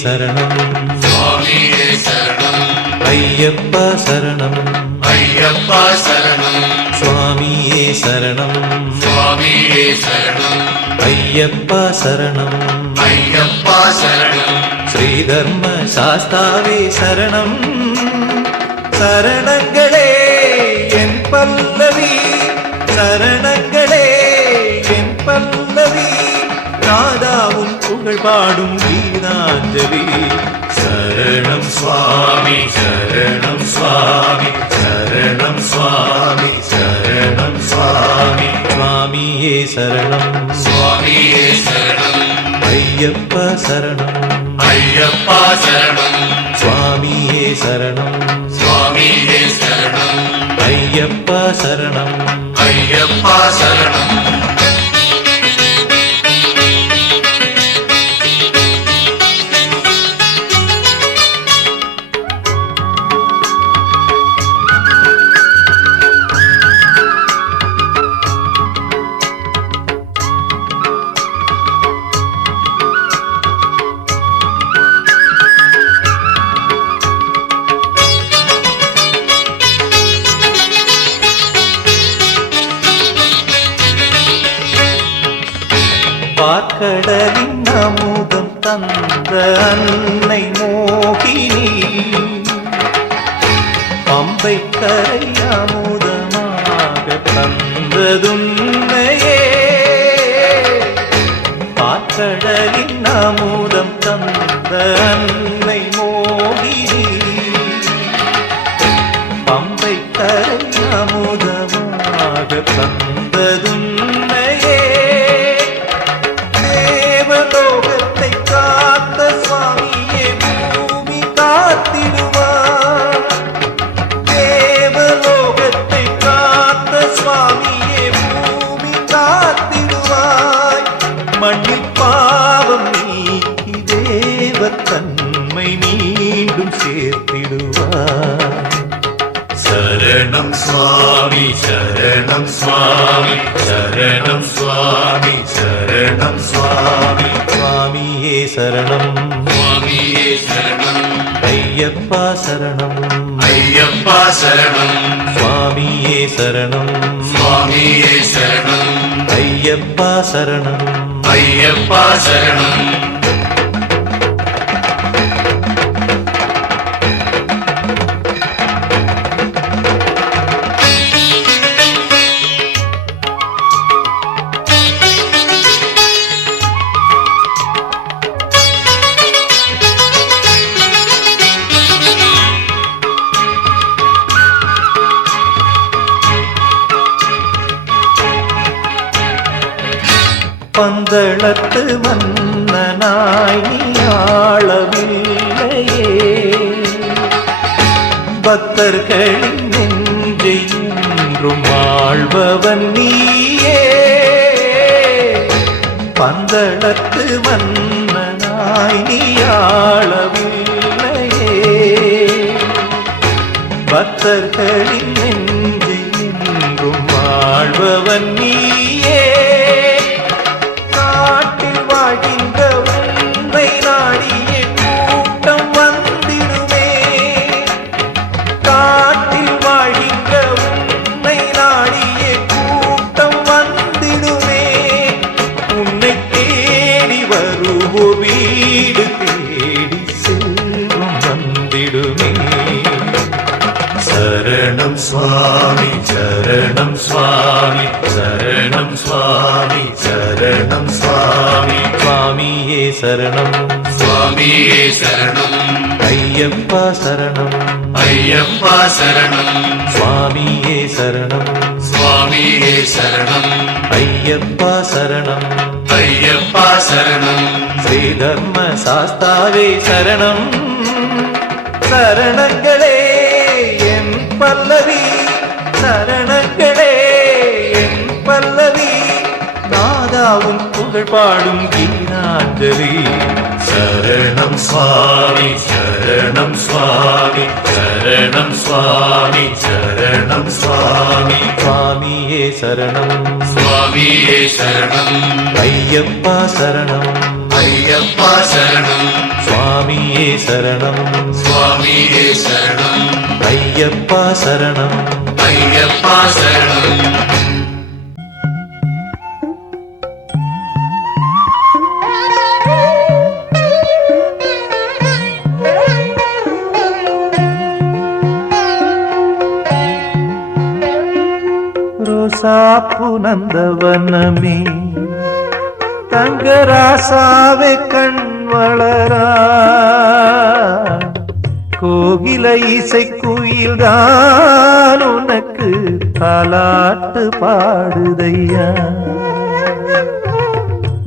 சரணம் சுவாமியே சரணம் ஐயப்பா சரணம் ஐயப்பா சரணம் சுவாமியே சரணம் சுவாமியே சரணம் ஐயப்பா சரணம் ஐயப்பா சரணம் ஸ்ரீதர்ம சாஸ்தாவே சரணம் சரணங்களே என் பல்லவி சரணங்களே என் பல்லவி நாதாவும் புகழ் பாடும் கீதாஞ்சலி சரணம் சுவாமி சரணம் சுவாமி சரணம் சுவாமி சரணம் சுவாமி சுவாமியே சரணம் சுவாமியே சரணம் ஐயப்பா சரணம் ஐயப்பா சரணம் சுவாமியே சரணம் சுவாமியே சரணம் ஐயப்பா சரணம் ஐயப்பா சரணம் பார்க்கடலின் அமுதம் தந்த அன்னை மோகினி பம்பை கரை அமுதமாக தந்ததுன்னையே பார்க்கடலின் அமுதம் தந்த அன்னை மோகினி பம்பை கரை அமுதமாக தந்ததுன்னையே தேவலோகத்தை காத்த சுவாமியே பூமி காத்திடுவார் தேவலோகத்தை காத்த சுவாமியே பூமி காத்திடுவாய் மண்ணில் பாவம் நீக்கி தேவத்தன்மை மீண்டும் சேர்த்திடுவார் சரணம் சுவாமி சரணம் சுவாமி சரணம் சுவாமி சரணம் சுவாமி சுவாமியே சரணம் சுவாமியே சரணம் ஐயப்பா சரணம் ஐயப்பா சரணம் சுவாமியே சரணம் சுவாமியே சரணம் ஐயப்பா சரணம் ஐயப்பா சரணம் பந்தளத்து மன்னனாய் நீ ஆளவில்லையே பக்தர்களின் நெஞ்சை என்றும் ஆள்பவன் நீயே பந்தளத்து மன்னனாய் நீ ஆளவில்லையே பக்தர்களின் நெஞ்சை என்றும் ஆள்பவன் நீயே காட்டில் வாழ்கின்ற உன்னை நாடியே கூட்டம் வந்திடுமே காட்டில் வாழ்கின்ற உன்னை நாடியே கூட்டம் வந்திடுமே உன்னை தேடி வருவோர் வீடு தேடி செல்வம் வந்திடுமே சரணம் சுவாமி சரணம் சுவாமி சரணம் சுவாமி சரணம் சுவாமி சுவாமியே சரணம் சுவாமியே சரணம் ஐயப்பா சரணம் ஐயப்பா சரணம் சுவாமியே சரணம் சுவாமியே சரணம் ஐயப்பா சரணம் ஐயப்பா சரணம் ஸ்ரீதர்ம சாஸ்தாவே சரணம் சரணங்களே என் பல்லவி சரணங்களே என் பல்லவி நாதாவும் புகழ் பாடும் கீதாஞ்சலி சரணம் சுவாமி சரணம் சுவாமி சரணம் சுவாமி சரணம் சுவாமி சுவாமியே சரணம் சுவாமியே சரணம் ஐயப்பா சரணம் ஐயப்பா சரணம் சுவாமியே சரணம் சுவாமியே சரணம் ஐயப்பா சரணம் ஐயப்பா சரணம் ரோசாப்பு நந்தவனமே தங்கராசாவே கண் வளரா கோகில இசைக்குயில் தான் உனக்கு தாலாட்டு பாடுதையா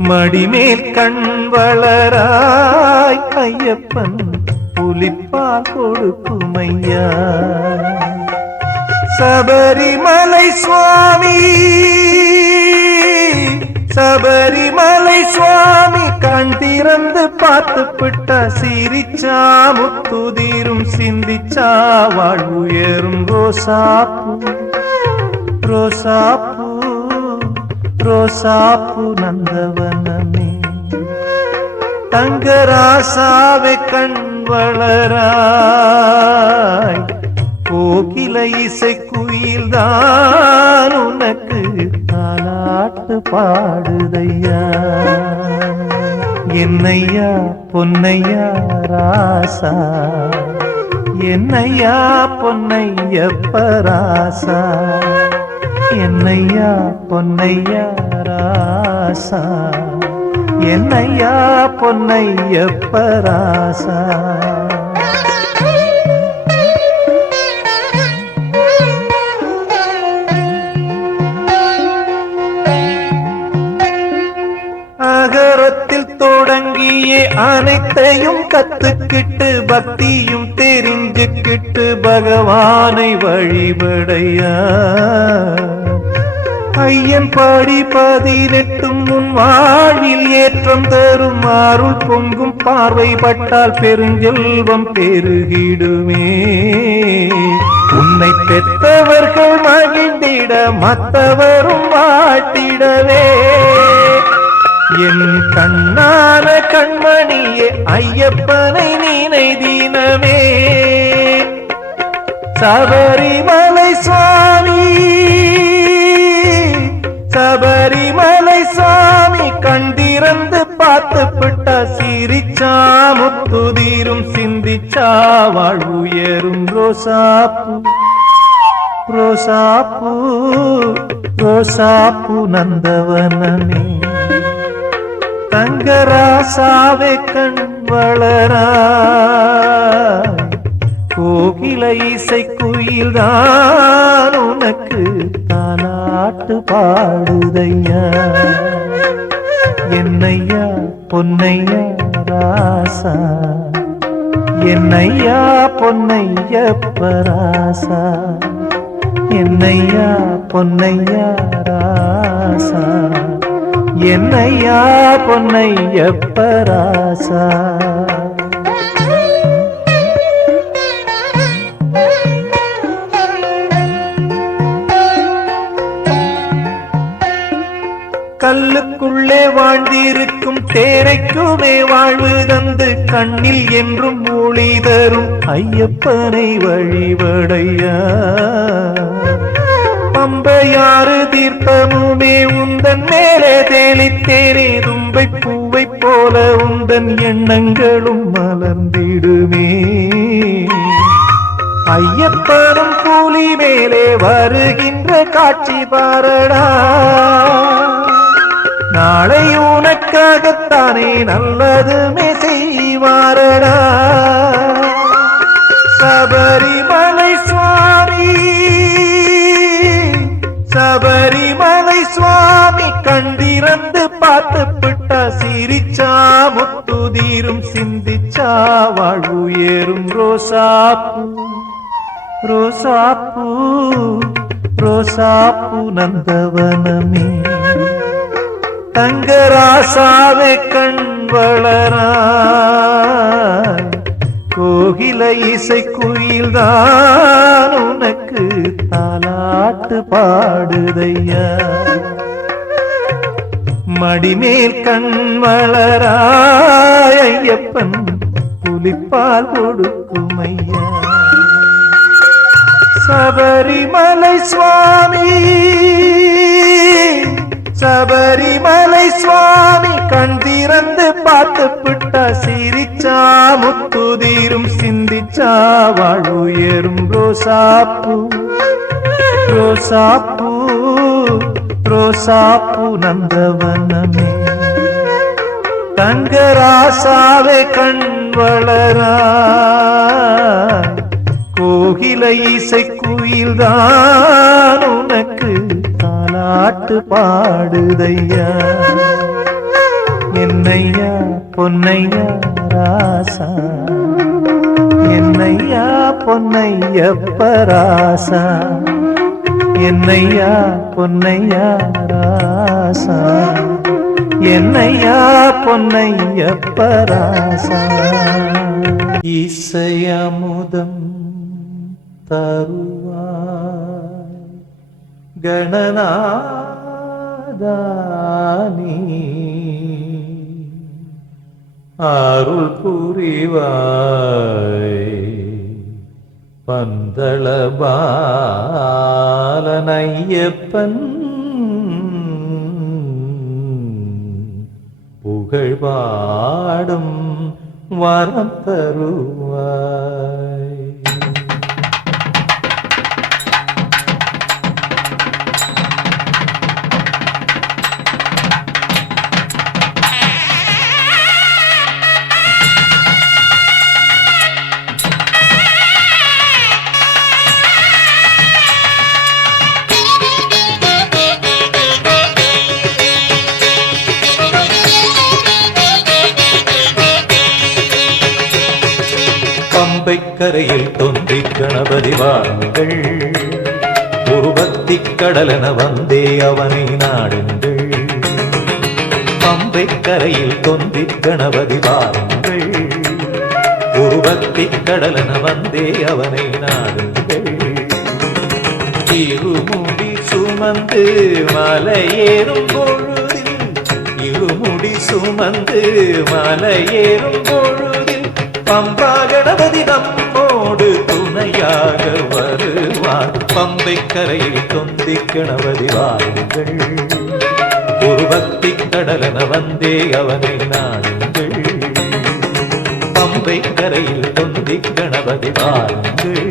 மடிமேல் கண் வளராய் ஐயப்பன் புலிப்பால் கொடுக்குமையா சபரிமலை சுவாமி சபரிமலை சுவாமி கண் திறந்து பார்த்து விட்டா சிரிச்சா முத்துதீரும் சிந்திச்சா வாழ்வுயரும் ரோசாப்பூ ரோசாப்பூ ரோசாப்பூ நந்தவனமே தங்கராசாவே கண் வளராய் கோகில இசைக்குயில் தான் உனக்கு தாலாட்டு பாடுதையா என்னையா பொன்னையா ராசா என்னையா பொன்னையப்ப ராசா என்னையா பொன்னையா ராசா என்னையா பொன்னையப்ப ராசா அகரத்தில் தொடங்கியே அனைத்தையும் கத்துக்கிட்டு பக்தியும் தெரிஞ்சுக்கிட்டு பகவானை வழிபடையா ஐயன் பாடி 18 உன் வாழ்வில் ஏற்றம் தரும் அருள் பொங்கும் பார்வை பட்டால் பெருஞ்செல்வம் பெருகிடுமே உன்னை பெற்றவர்கள் மகிழ்ந்திட மற்றவரும் வாட்டிடவே என் கண்ணான கண்மணியே ஐயப்பனை நினை தினமே சபரிமலை சுவாமி சபரிமலை சுவாமி கண்டிறந்து பார்த்து விட்டா சிரிச்சா முத்துதீரும் சிந்திச்சா வாழ்வுயரும் ரோசாப்பூ ரோசாப்பூ ரோசாப்பூ நந்தவனமே தங்கராசாவே கண் வளராய் கோகில இசைக்குயில் தான் உனக்கு தாலாட்டு பாடுதையா என்னையா பொன்னையா ராசா என்னையா பொன்னையப்ப ராசா என்னையா பொன்னையா ராசா என்னையா பொன்னையப்ப ராசா கல்லுக்குள்ளே வாழ்ந்திருக்கும் தேரைக்குமே வாழ்வு தந்து கண்ணில் என்றும் ஒளி தரும் ஐயப்பனை வழிபடையா பம்பையாறு தீர்த்தமுமே உந்தன் மேலே தேளித்தேனே தும்பை பூவை போல உந்தன் எண்ணங்களும் மலர்ந்திடுமே ஐயப்பனும் கூலி மேலே வருகின்ற காட்சி பாரடா நாளை உனக்காகத்தானே நல்லதுமே செய்வாரடா சபரிமலை சுவாமி சபரிமலை சுவாமி கண்டிறந்து பார்த்து விட்டா சிரிச்சா முத்துதீரும் சிந்திச்சா வாழ்வுயரும் ரோசாப்பூ ரோசாப்பூ ரோசாப்பூ நந்தவனமே தங்கராசாவே கண் வளராய் கோகில இசைக்குயில் தான் உனக்கு தாலாட்டு பாடுதையா மடிமேல் கண் வளராய் ஐயப்பன் புலிப்பால் கொடுக்குமையா சபரிமலை சுவாமி சபரிமலை சுவாமி கண் திறந்து பார்த்து விட்டா சிரிச்சா முத்துதீரும் சிந்திச்சா வாழ்வுயரும் ரோசாப்பூ ரோசாப்பூ ரோசாப்பூ நந்தவனமே தங்கராசாவே கண் வளரா கோகிலை இசைக்குயில்தான் உனக்கு தாலாட்டு பாடுதையா என்னையா பொன்னையா ராசா என்னையா பொன்னையப்ப ராசா என்னையா பொன்னையா ராசா என்னையா பொன்னையப்ப ராசா இசையமுதம் தருவாய் கணநாதானி அருள் புரிவாய் பந்தளபாலனையப்பன் புகழ் பாடும் வரம் தருவாய் கரையில் தோன்றி கணபதி வாருங்கள் ஒரு பக்தி கடலென வந்தே அவனை நாடுங்கள் பம்பை கரையில் தோன்றி கணபதி வாருங்கள் ஒரு பக்தி கடலென வந்தே அவனை நாடுங்கள் இருமுடி சுமந்து மலையேறும் பொழுதில் இருமுடி சுமந்து மலையேறும் பொழுதில் பம்பா கணபதி நம்மோடு துணையாக வருவார் பம்பை கரையில் தொந்தி கணபதி வாருங்கள் ஒரு பக்தி கடலென வந்தே அவனை நாடுங்கள் பம்பை கரையில் தொந்தி கணபதி வாருங்கள்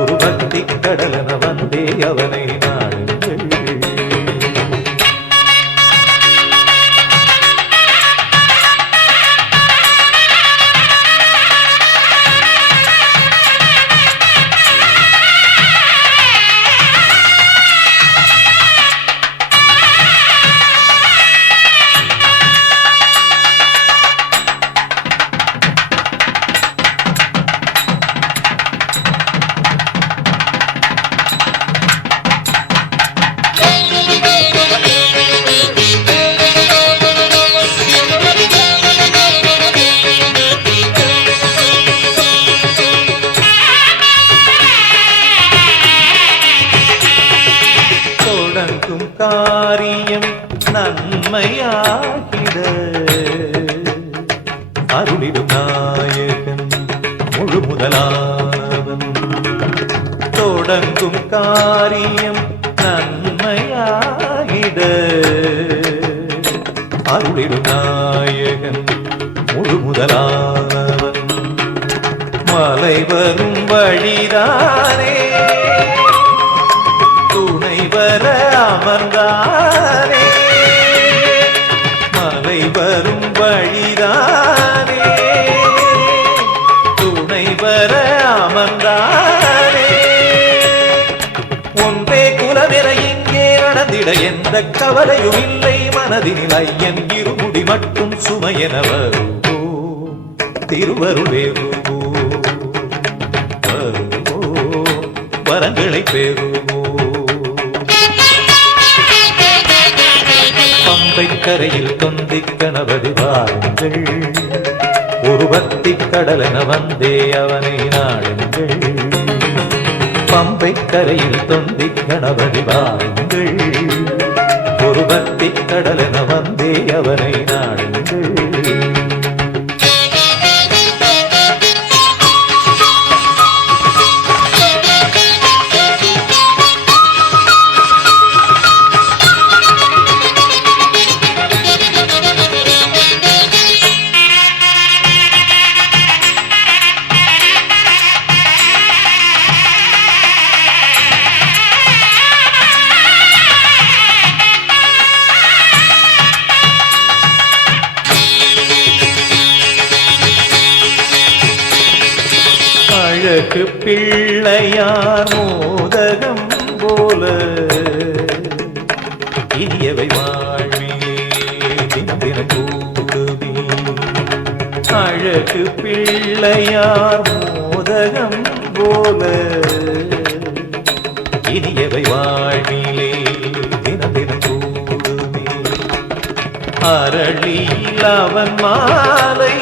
ஒரு பக்தி கடலென வந்தே அவனை நாடுங்கள் காரியம் நன்மையாகிட அருளிடும் நாயகன் முழு முதலாவன் தொடங்கும் காரியம் நன்மையாகிட அருளிடும் நாயகன் முழு முதலாவன் மலை வரும் வழிதானே துணைவர அமர்ந்தானே மலை வரும் வழிதானே துணைவர அமர்ந்தானே ஒன்றே குலவென இங்கே நடந்திட எந்த கவலையும் இல்லை மனதினில் ஐயன் இருமுடி மட்டும் சுமையென வருவோம் திருவருள் வேறுவோம் வருவோம் வரங்களை பெறுவோம் பம்பை கரையில் தொந்தி கணபதி வாருங்கள் ஒரு பக்தி கடலென வந்தே அவனை நாடுங்கள் பம்பை கரையில் தொந்தி கணபதி வாருங்கள் ஒரு பக்தி கடலென வந்தே அவனை நாடுங்கள் அழகு பிள்ளையார் மோதகம் போல இனியவை வாழ்விலே தினம் தினம் கூடுமே. அழகு பிள்ளையார் மோதகம் போல இனியவை வாழ்விலே தினம் தினம் கூடுமே. அரளியில் அவன் மாலை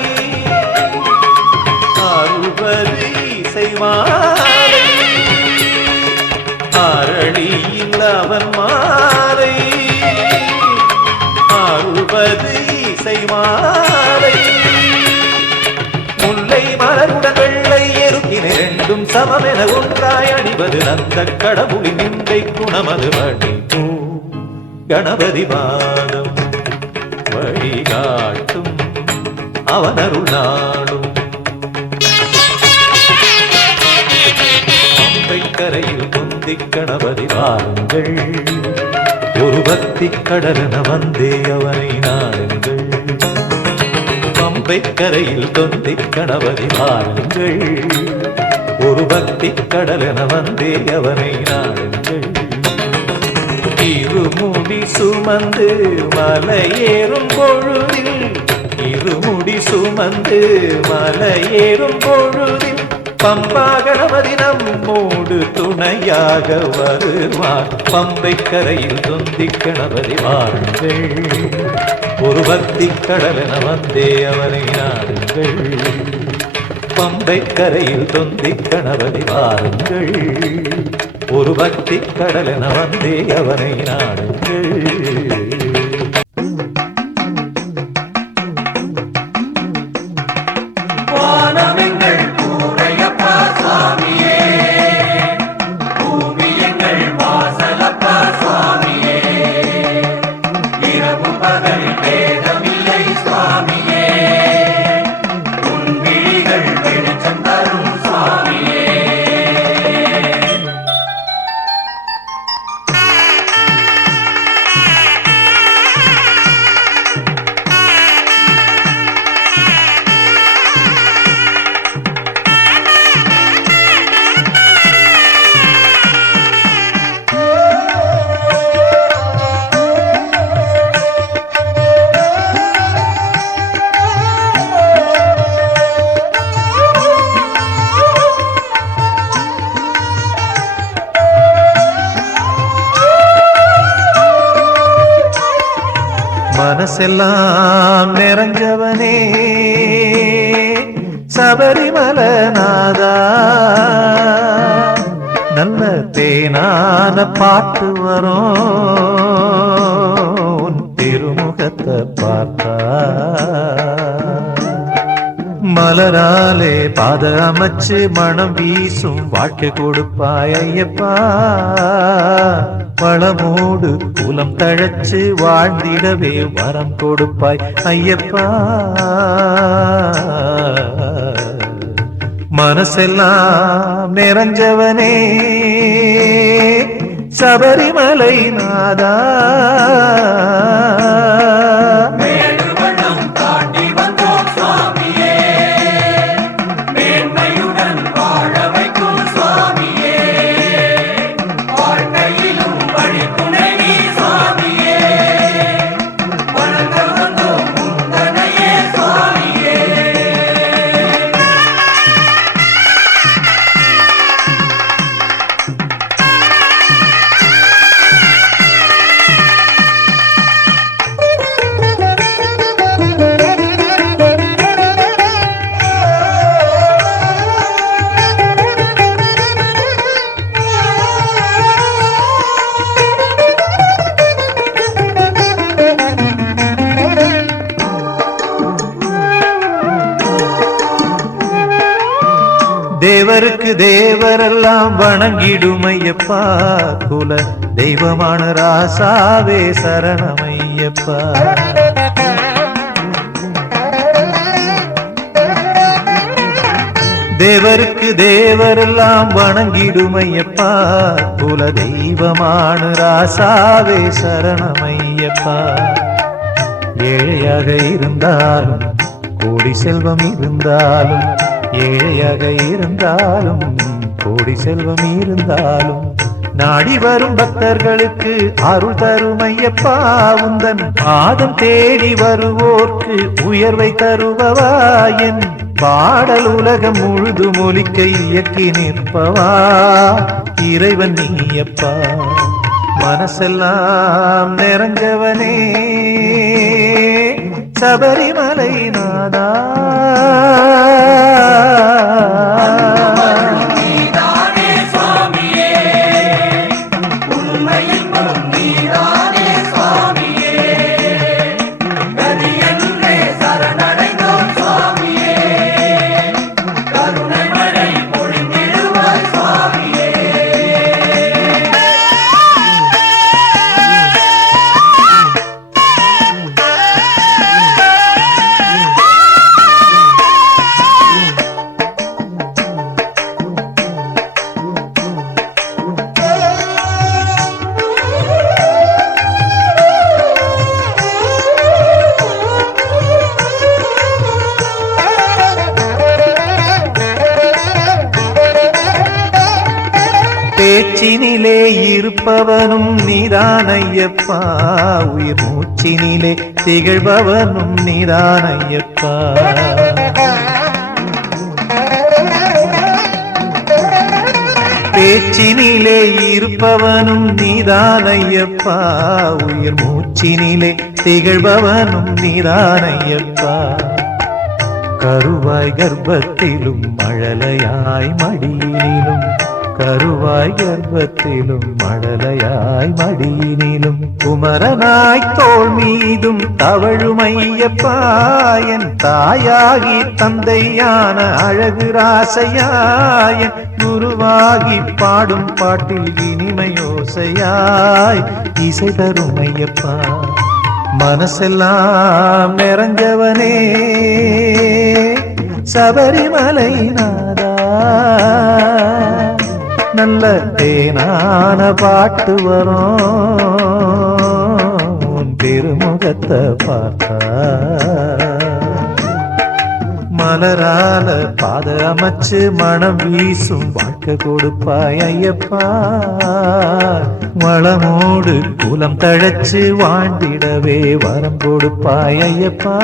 அறுபது இசைமாலை. அரளியில் அவன் மாலை அறுபது இசைமாலை. முல்லை மலருடன் வெள்ளை எருக்கினை ரெண்டும் சமமென ஒன்றாய் அணிவது அந்த கடவுளின் நிந்தை குணமது வடிப்போ. கணபதி பாதம் வழிகாட்டும் அவனருள் நாடும். கரையில் குந்திக் கணபதி வாருங்கள், ஒரு பக்தி கடலென வந்தே அவனை நாடுங்கள். பம்பை கரையில் தொந்திக் கணபதி வாருங்கள், ஒரு பக்தி கடலென வந்தே அவனை நாடுங்கள். இருமுடி சுமந்து மலையேறும் பொழுதில், இருமுடி சுமந்து மலையேறும் பொழுதில் பம்பா கணபதி நம்மோடு துணையாக வருவார். பம்பை கரையில் தொந்தி கணபதி வாருங்கள், ஒரு பக்தி கடலென வந்தே அவனை நாடுங்கள். பம்பை கரையில் தொந்தி கணபதி வாருங்கள், ஒரு பக்தி கடலென வந்தே அவனை நாடுங்கள். மனசெல்லாம் நிறைஞ்சவனே சபரிமலநாதா, நல்ல தேனான பாட்டு வரும் உன் திருமுகத்தை பார்த்தா. மலராலே பாத அமைச்சு மனம் வீசும் வாழ்க்கை கொடுப்பாய் ஐயப்பா. வளமோடு குலம் தழைச்சு வாழ்ந்திடவே வரம் கொடுப்பாய் ஐயப்பா. மனசெல்லாம் நிறைஞ்சவனே சபரிமலை நாதா, தேவருக்கு தேவரெல்லாம் வணங்கிடுமையப்பா. குல தெய்வமான ராசாவே சரணமையப்பா. தேவருக்கு தேவரெல்லாம் வணங்கிடுமையப்பா. குல தெய்வமான ராசாவே சரணமையப்பா. ஏழையாக இருந்தாலும் கோடி செல்வம் இருந்தாலும் ஏழையாக இருந்தாலும் கோடி செல்வம் இருந்தாலும் நாடி வரும் பக்தர்களுக்கு அருள் தரும் ஐயப்பா உந்தன் பாதம் தேடி வருவோர்க்கு உயர்வை தருபவா என் பாடல் உலகம் முழுதும் ஒலிக்க இயக்கி நிற்பவா இறைவன் நீயப்பா மனசெல்லாம் நிறைஞ்சவனே சபரிமலை நாதா பேச்சினிலே இருப்பவனும் நீதான் ஐயப்பா உயிர் மூச்சினிலே திகழ்பவனும் நீதான் ஐயப்பா பேச்சினிலே இருப்பவனும் நீதான் ஐயப்பா உயிர் மூச்சினிலே திகழ்பவனும் நீதான் ஐயப்பா கருவாய் கர்ப்பத்திலும் மழலையாய் மடியினிலும் கருவாய் கர்ப்பத்திலும் மழலையாய் மடியினிலும் குமரனாய் தோள் மீதும் தவழும் ஐயப்பா என் தாயாகி தந்தையான அழகு ராசையாய் குருவாகி பாடும் பாட்டில் இனிமையோசையாய் இசை தரும் ஐயப்பா மனசெல்லாம் நிறைஞ்சவனே சபரிமலை நாதா நல்ல தேனான பாட்டு வரும் திருமுகத்தை பார்த்தா மலரால பாத அமைச்சு மனம் வீசும் வாழ்க்கை கொடுப்பாய் ஐயப்பா வளமோடு குலம் தழைச்சு வாழ்ந்திடவே வரம் கொடுப்பாய் ஐயப்பா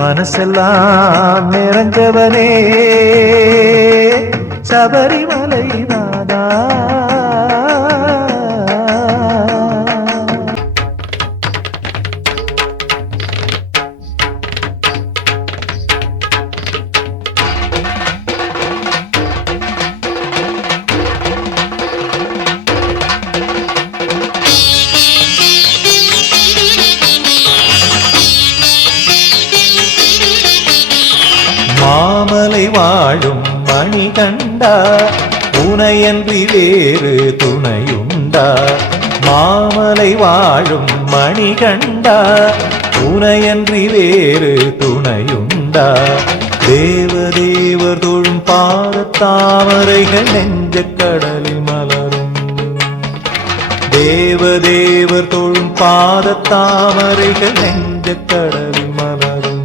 மனசெல்லாம் நிறைஞ்சவனே சபரிமலை நாதா மாமலை வாழும் மணி கண்டா உனையன்றி வேறு துணையுண்டா மாமலை வாழும் மணி கண்டா உனையன்றி வேறு துணையுண்டா தேவதேவர் தொழும் பாதத்தாமரைகள் நெஞ்ச கடலில் மலரும் தேவதேவர் தொழும் பாதத்தாமரைகள் நெஞ்ச கடலில் மலரும்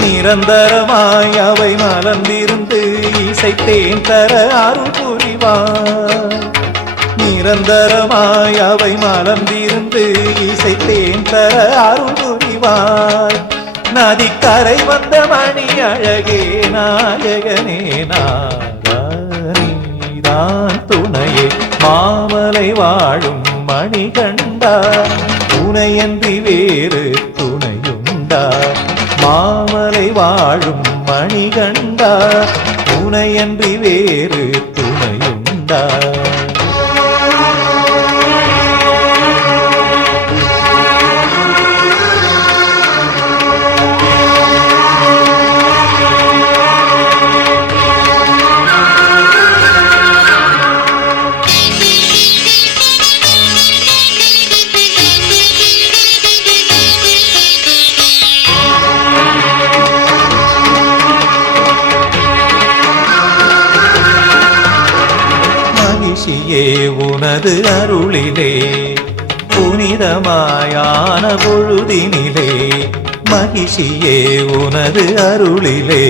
நிரந்தரமாய் அவை மலர்ந்திருந்து இசைத்தேன் தர அருள் புரிவாய் நிரந்தரமாய் அவை மலர்ந்திருந்து இசைத்தேன் தர அருள் புரிவாய் நதிக்கரை வந்த மணி அழகே நாயகனே நாதான் துணையே மாமலை வாழும் மணி கண்டா துணையன்றி வேறு துணையுண்டா மாமலை வாழும் மணி கண்டா துணையன்றி வேறு துணையுண்டா உனது அருளிலே புனிதமாயான பொழுதினிலே மகிழ்ச்சியே உனது அருளிலே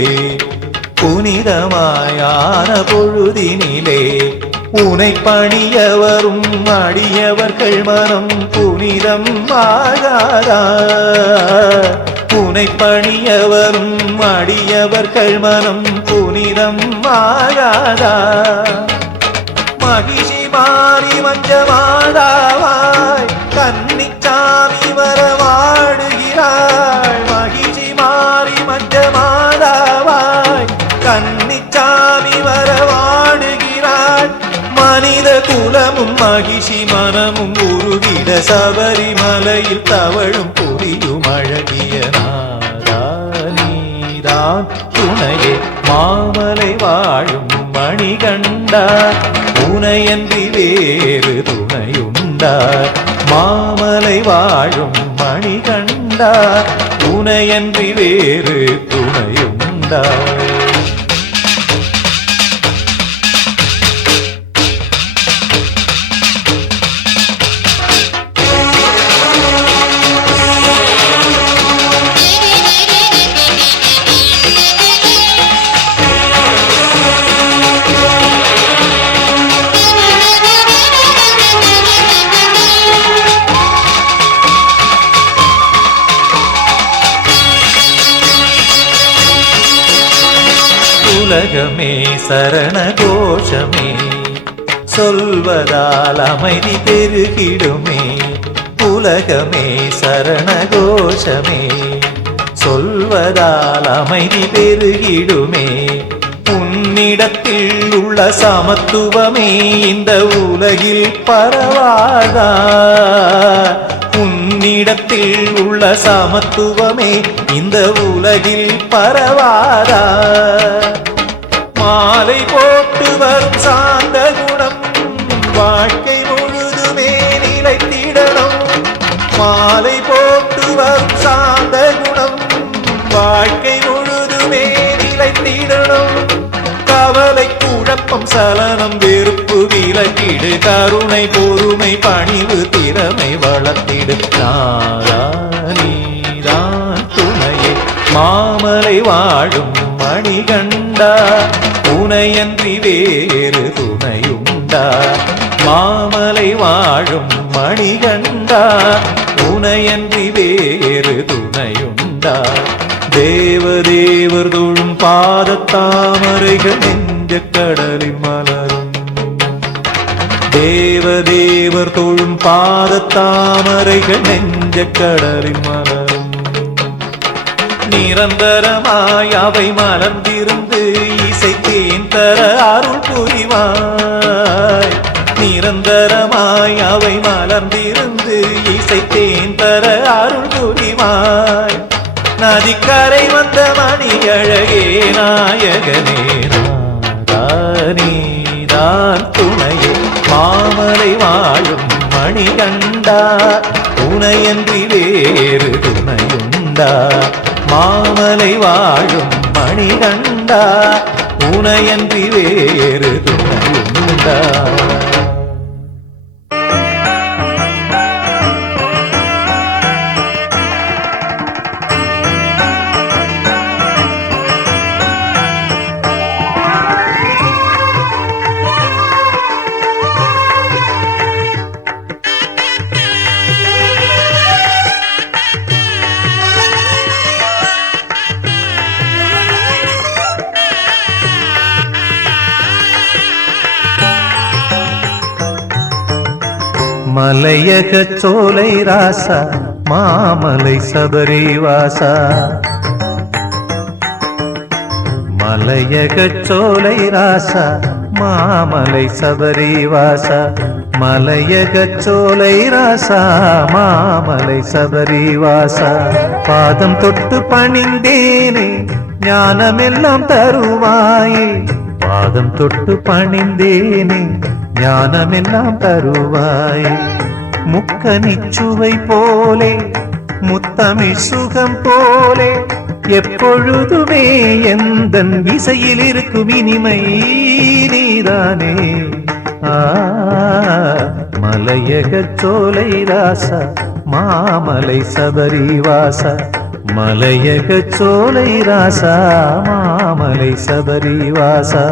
புனிதமாயான பொழுதினிலே உனை பணிய வரும் அடியவர்கள் மனம் புனிதம் ஆகாதா உனை பணிய வரும் அடியவர்கள் மனம் புனிதம் ஆகாதா மகிழ்ச்சி மாறி மஞ்சமாடாவாய் கன்னிச்சாமி வரவாடுகிறாள் மகிழ்ச்சி மாறி மஞ்சமாடாவாய் கன்னிச்சாமி வரவாடுகிறாள் மனித குலமும் மகிழ்ச்சி மனமும் உருகிட சபரிமலையில் தவழும் புரியும் அழகிய நாதா நீதான் துணையே மாமலை வாழும் மணிகண்டா உனையன்றி வேறு துணையுண்டா மாமலை வாழும் மணிகண்டா உனையன்றி வேறு துணையுண்டா உலகமே சரண கோஷமே சொல்வதால் அமைதி பெருகிடுமே உலகமே சரண கோஷமே சொல்வதால் அமைதி பெருகிடுமே உன்னிடத்தில் உள்ள சமத்துவமே இந்த உலகில் பரவாதா உன்னிடத்தில் உள்ள சமத்துவமே இந்த உலகில் பரவாதா மாலை போட்டு வரும் சாந்த குணம் வாழ்க்கை முழுதுமே நிலைத்திடணும் மாலை போட்டு வரும் சாந்த குணம் வாழ்க்கை முழுதுமே நிலைத்திடணும் கவலை குழப்பம் சலனம் வெறுப்பு விலக்கிடு கருணை பொறுமை பணிவு திறமை வளர்த்திடு நாதா நீதான் துணையே மாமலை வாழும் மணிகண்டா உனையன்றி வேறு துணையுண்டா மாமலை வாழும் மணிகண்டா உனையன்றி வேறு துணையுண்டா தேவதேவர் தொழும் பாதத்தாமரைகள் நெஞ்ச கடலில் மலரும் தேவதேவர் தொழும் பாதத்தாமரைகள் நெஞ்ச கடலில் மலரும் நிரந்தரமாய் அவை மலர்ந்திருந்து இசைத்தேன் தர அருள் புரிவாய் நிரந்தரமாய் அவை மலர்ந்திருந்து இசைத்தேன் தர அருள் புரிவாய் நதிக்கரை வந்த மணி அழகே நாயகனே நாதானீதான் துணையே மாமலை வாழும் மணிகண்டா உனையன்றி வேறு துணையுண்டா மாமலை வாழும் மணிகண்டா உனையன்றி வேறு துணையுண்டா மலையகச் சோலை ராசா மாமலை சபரிவாசா மலையகச் சோலை ராசா மாமலை சபரிவாசா மலையகச் சோலை ராசா மாமலை சபரிவாசா பாதம் தொட்டு பணிந்தேனே ஞானமெல்லாம் தருவாயே பாதம் தொட்டு பணிந்தேனே ஞானமெல்லாம் தருவாய் முக்கனிச்சுவை போலே முத்தமிழ் சுகம் போலே எப்பொழுதுமே எந்தன் இசையில் இருக்கும் இனிமை நீதானே மலையகச் சோலை ராசா மாமலை சபரிவாசா மலையக சோலை ராசா மாமலை சபரி வாசா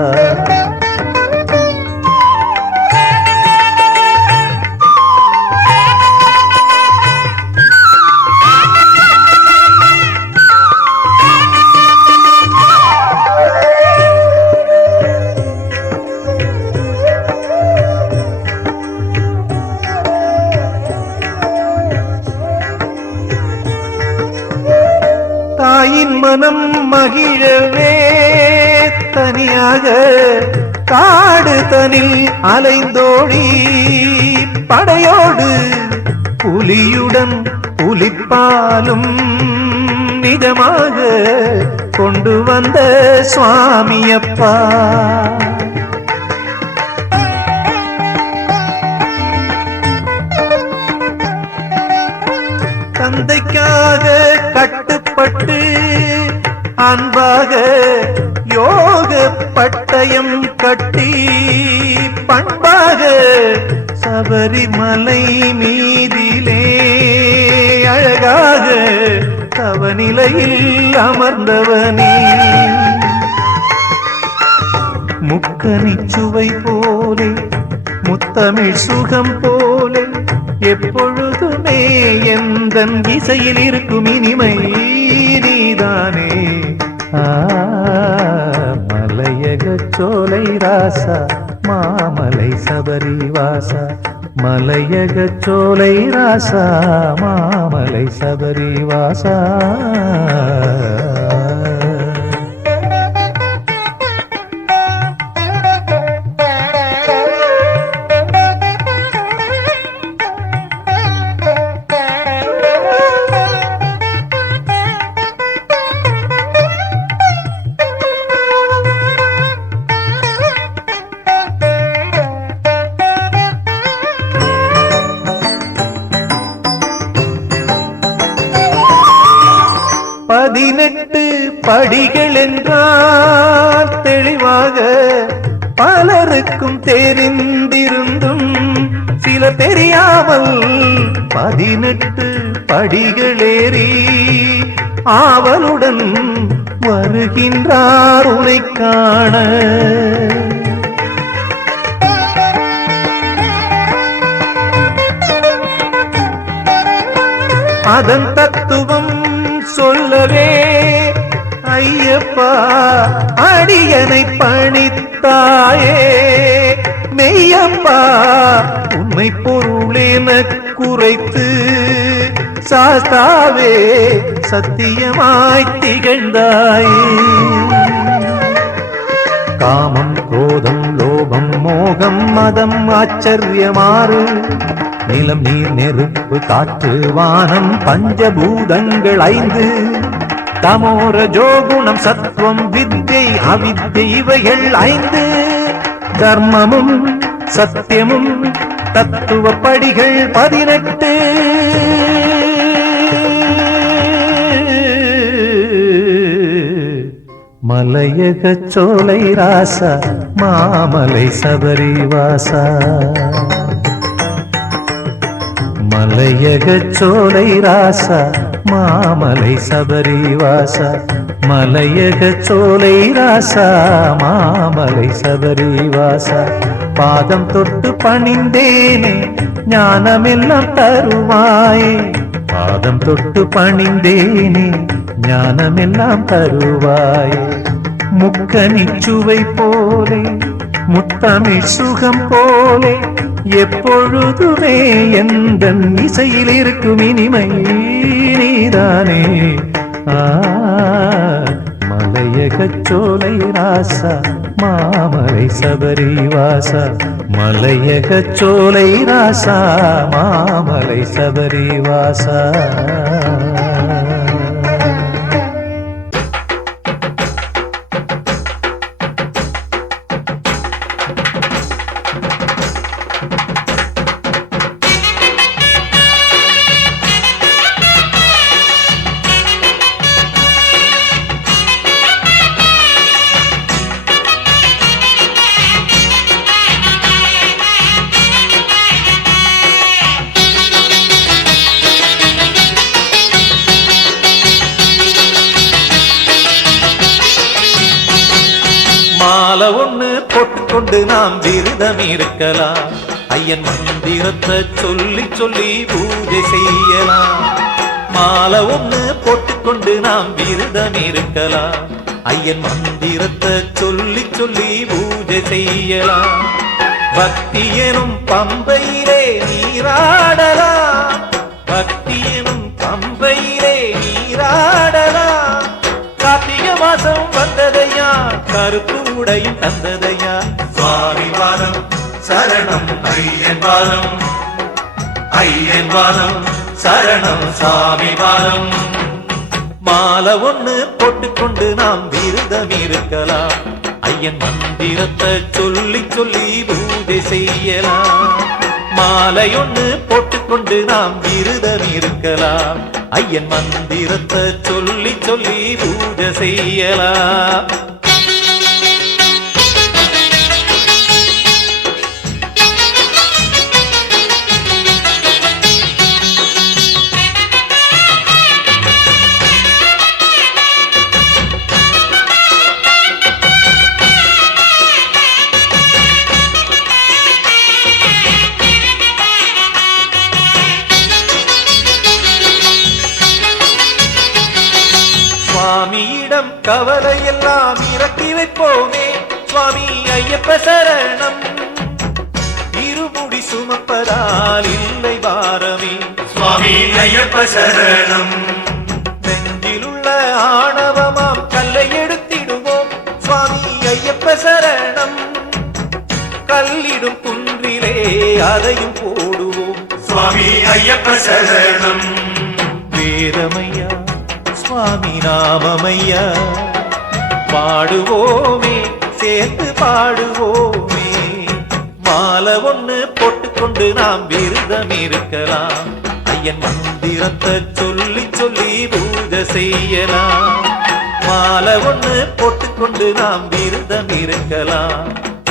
தாயின் மனம் மகிழவே தனியாக காடு தனில் அலைந்தோடி படையோடு புலியுடன் புலிப்பாலும் நிஜமாக கொண்டு வந்த சுவாமியப்பா தந்தைக்காக கட்டுப்பட்டு அன்பாக யோக பட்டயம் கட்டி பண்பாக சபரிமலை மீதிலே அழகாக தவநிலையில் அமர்ந்தவனே முக்கனிச் சுவை போலே முத்தமிழ் சுகம் போலே எப்பொழுதுமே எந்தன் இசையில் இருக்கும் இனிமை நீதானே மலையக சோலை ராசா மாமலை சபரி வாசா மலையக சோலை ராசா மாமலை சபரி வாசா பதினெட்டு படிகள் என்றால் தெளிவாக பலருக்கும் தெரிந்திருந்தும் சில தெரியாமல் 18 படிகளேறி ஆவலுடன் வருகின்றார் உனை காண அதன் தத்துவம் சொல்லவே ஐயப்பா அடியனை பணித்தாயே மெய்யப்பா உண்மை பொருளென குறைத்து சாஸ்தாவே சத்தியமாய் திகழ்ந்தாயே காமம் குரோதம் லோபம் மோகம் மதம் ஆச்சரியமாறு நிலம் நீர் நெருப்பு காற்று வானம் பஞ்சபூதங்கள் 5 தமோர ஜோகுணம் சத்துவம் வித்தை அவித்தை இவைகள் 5 தர்மமும் சத்தியமும் தத்துவ படிகள் 18 மலையக சோலை ராசா மாமலை சபரி வாசா மலையக சோலை ராசா மாமலை சபரி வாசா மலையக சோலை ராசா மாமலை சபரி வாசா பாதம் தொட்டு பணிந்தேனே ஞானமெல்லாம் தருவாயே பாதம் தொட்டு பணிந்தேனே ஞானமெல்லாம் தருவாயே முக்கனிச்சுவை போலே முத்தமிழ் சுகம் போலே எப்பொழுதுமே எந்தன் இசையில் இருக்கும் இனிமை நீதானே மலையக சோலை ராசா மாமலை சபரி வாசா மலையக சோலை ராசா மாமலை சபரி வாசா மாலை ஒண்ணு போட்டுக்கொண்டு நாம் விரதம் இருக்கலாம் ஐயன் மந்திரத்தை சொல்லி சொல்லி பூஜை செய்யலாம் மாலை ஒண்ணு போட்டுக்கொண்டு நாம் விரதம் இருக்கலாம் ஐயன் மந்திரத்தை சொல்லி சொல்லி பூஜை செய்யலாம் பக்தி எனும் பம்பையிலே நீராடலாம் பக்தி எனும் பம்பையிலே நீராடலாம் கார்த்திகை மாசம் வந்ததையா கருப்பு உடையும் தந்ததையா சுவாமி பாதம் சரணம் ஐயன் பாதம் ஐயன் பாதம் சரணம் சாமி பாதம் மாலை ஒண்ணு போட்டுக்கொண்டு நாம் விரதம் இருக்கலாம் ஐயன் மந்திரத்தை சொல்லி சொல்லி பூஜை செய்யலாம் மாலை ஒண்ணு போட்டுக்கொண்டு நாம் விரதம் இருக்கலாம் ஐயன் மந்திரத்தை சொல்லி சொல்லி பூஜை செய்யலாம் சுவாமியிடம் கவலையெல்லாம் இறக்கி வைப்போமே சுவாமி ஐயப்ப சரணம் இருமுடி சுமப்பதால் இல்லை பாரமே சுவாமி ஐயப்ப சரணம் நெஞ்சிலுள்ள ஆணவமாம் கல்லை எடுத்திடுவோம் சுவாமி ஐயப்ப சரணம் கல்லிடும் குன்றிலே அதையும் போடுவோம் சுவாமி ஐயப்ப சரணம் வேதமையா சுவாமி நாமமையா பாடுவோமே சேர்த்து பாடுவோமே மாலை ஒண்ணு போட்டுக்கொண்டு நாம் விரதம் இருக்கலாம் ஐயன் மந்திரத்தை சொல்லி சொல்லி பூஜை செய்யலாம் மாலை ஒண்ணு போட்டுக்கொண்டு நாம் விரதம் இருக்கலாம்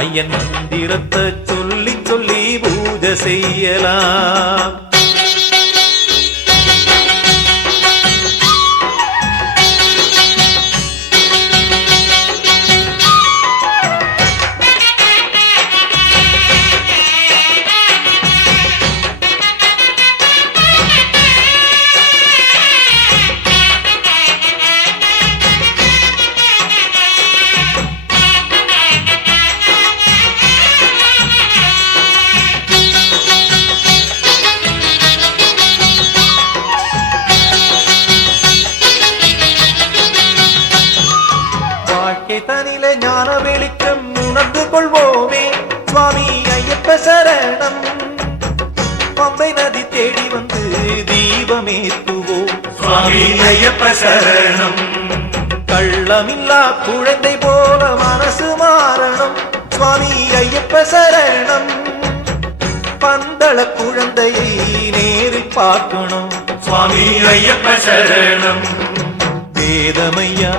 ஐயன் மந்திரத்தை சொல்லி சொல்லி பூஜை செய்யலாம் தனில ஞான வெளிச்சம் உணர்ந்து கொள்வோமே சுவாமி ஐயப்ப சரணம் பம்பை நதி தேடி வந்து தீபமேத்துவோம் சுவாமி ஐயப்ப சரணம் கள்ளமில்லா குழந்தை போல மனசு மாறணும் சுவாமி ஐயப்ப சரணம் பந்தள குழந்தையை நேரில் பார்க்கணும் சுவாமி ஐயப்ப சரணம் வேதமையா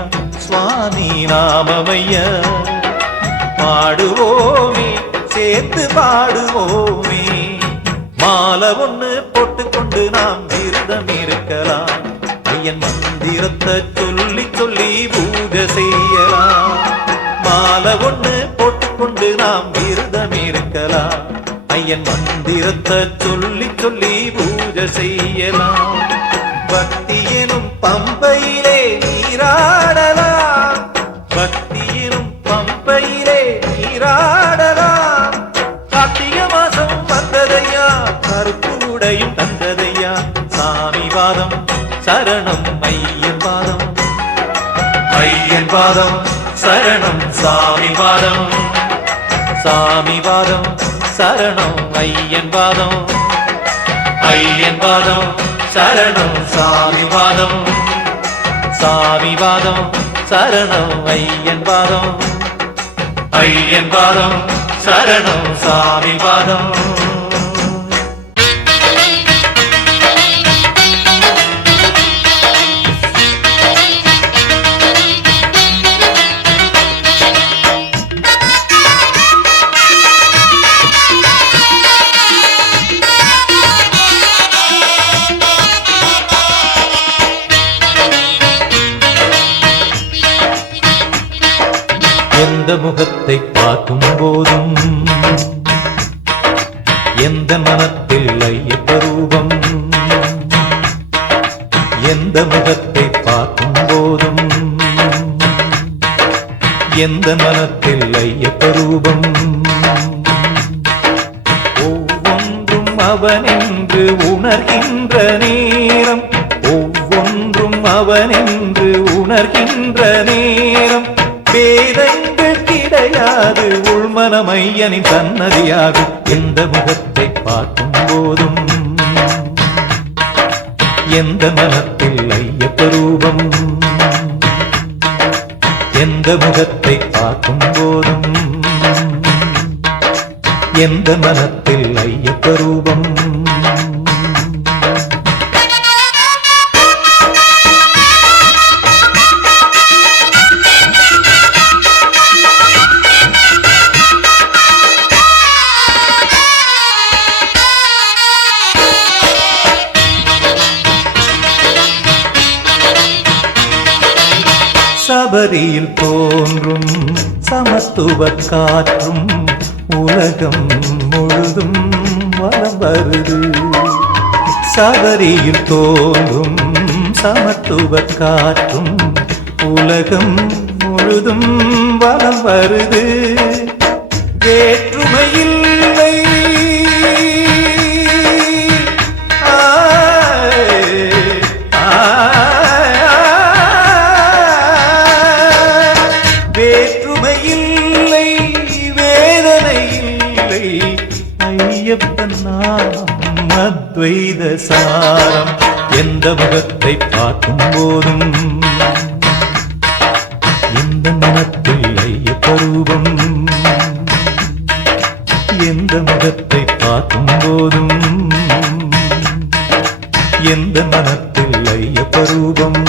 சுவாமி நாமமையா பாடுவோமே சேர்த்து பாடுவோமே மாலை ஒண்ணு போட்டுக்கொண்டு நாம் விரதம் இருக்கலாம் ஐயன் மந்திரத்தை சொல்லி சொல்லி பூஜை செய்யலாம் மாலை ஒண்ணு போட்டுக்கொண்டு நாம் விரதம் இருக்கலாம் ஐயன் மந்திரத்தை சொல்லி சொல்லி பூஜை செய்யலாம் பக்தி எனும் பம்பையிலே நீராடலாம் பக்தி எனும் பம்பையிலே நீராடலாம் கார்த்திகை மாசம் வந்ததையா கருப்பு உடையும் தந்ததையா சாமி பாதம் சரணம் ஐயன் பாதம் ஐயன் பாதம் சரணம் சாமி பாதம் சாமி பாதம் சரணம் ஐயன் பாதம் ஐயன் பாதம் சரணம் சாமி பாதம் சாமி பாதம் சரணம் ஐயன் பாதம் ஐயன் பாதம் சரணம் சாமி பாதம் எந்த முகத்தை பார்க்கும் போதும் எந்த மனத்தில் ஐயப்ப ரூபம், எந்த முகத்தை பார்க்கும் போதும் எந்த மனத்தில் ஐயப்ப ரூபம். ஒவ்வொன்றும் அவனென்று உணர்கின்ற நேரம், ஒவ்வொன்றும் அவனென்று உணர்கின்ற நேரம், வேதங்கள் கிடையாது உள்மனம் ஐயனின் சன்னதியாகும். எந்த முகத்தை பார்க்கும் போதும் எந்த மனத்தில் ஐயப்ப ரூபம், எந்த முகத்தை பார்க்கும் போதும் எந்த மனத்தில் ஐயப்ப ரூபம். சபரியில் தோன்றும் சமத்துவ காற்றும் உலகம் முழுதும் வலம் வருது. சபரியில் தோன்றும் சமத்துவ காற்றும் உலகம் முழுதும் வலம் வருது. வேற்றுமையில்லை வேற்றுமையில்லை வேதனையில்லை ஐயப்பன் நாமம் அத்வைத சாரம். எந்த முகத்தை பார்க்கும் போதும் எந்த மனத்தில் ஐயப்ப ரூபம், எந்த முகத்தை பார்க்கும் போதும் எந்த மனத்தில் ஐயப்ப ரூபம்.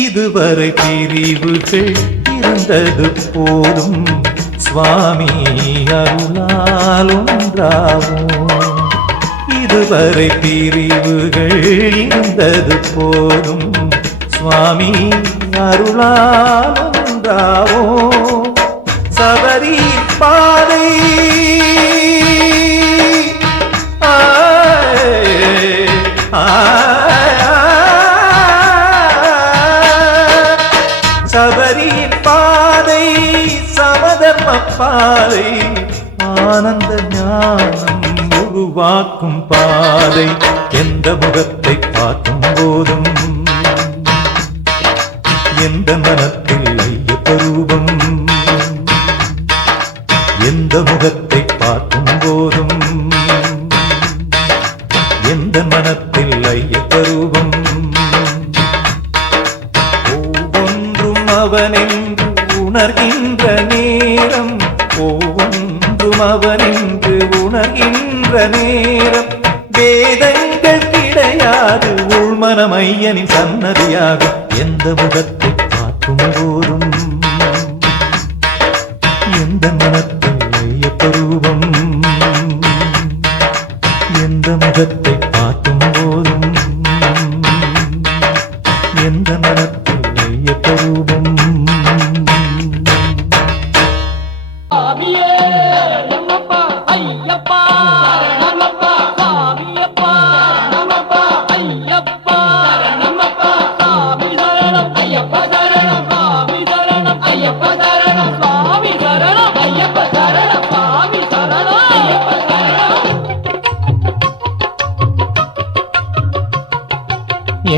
இதுவரை பிரிவுகள் இருந்தது போதும் சுவாமி அருளால் ஒன்றாவோம். இதுவரை பிரிவுகள் இருந்தது போதும் சுவாமி அருளால் ஒன்றாவோம். சபரி பாதை சபரியின் பாதை சமதர்ம பாதை, ஆனந்த ஞானம் உருவாக்கும் பாதை. எந்த முகத்தை பார்க்கும் போதும் எந்த மனத்தில் ஐயப்ப ரூபம், எந்த முகத்தை பார்க்கும் போதும் எந்த மனத்தில் ஐயப்ப ரூபம். அவனென்று உணர்கின்ற நேரம், ஒவ்வொன்றும் அவனென்று உணர்கின்ற நேரம், வேதங்கள் கிடையாது உள்மனம் ஐயனின் சன்னதியாகும். எந்த முகத்தை பார்க்கும் போதும் எந்த மனத்தில் ஐயப்ப ரூபம், எந்த முகத்தை பார்க்கும் போதும் எந்த மனத்தில் ஐயப்ப ரூபம்.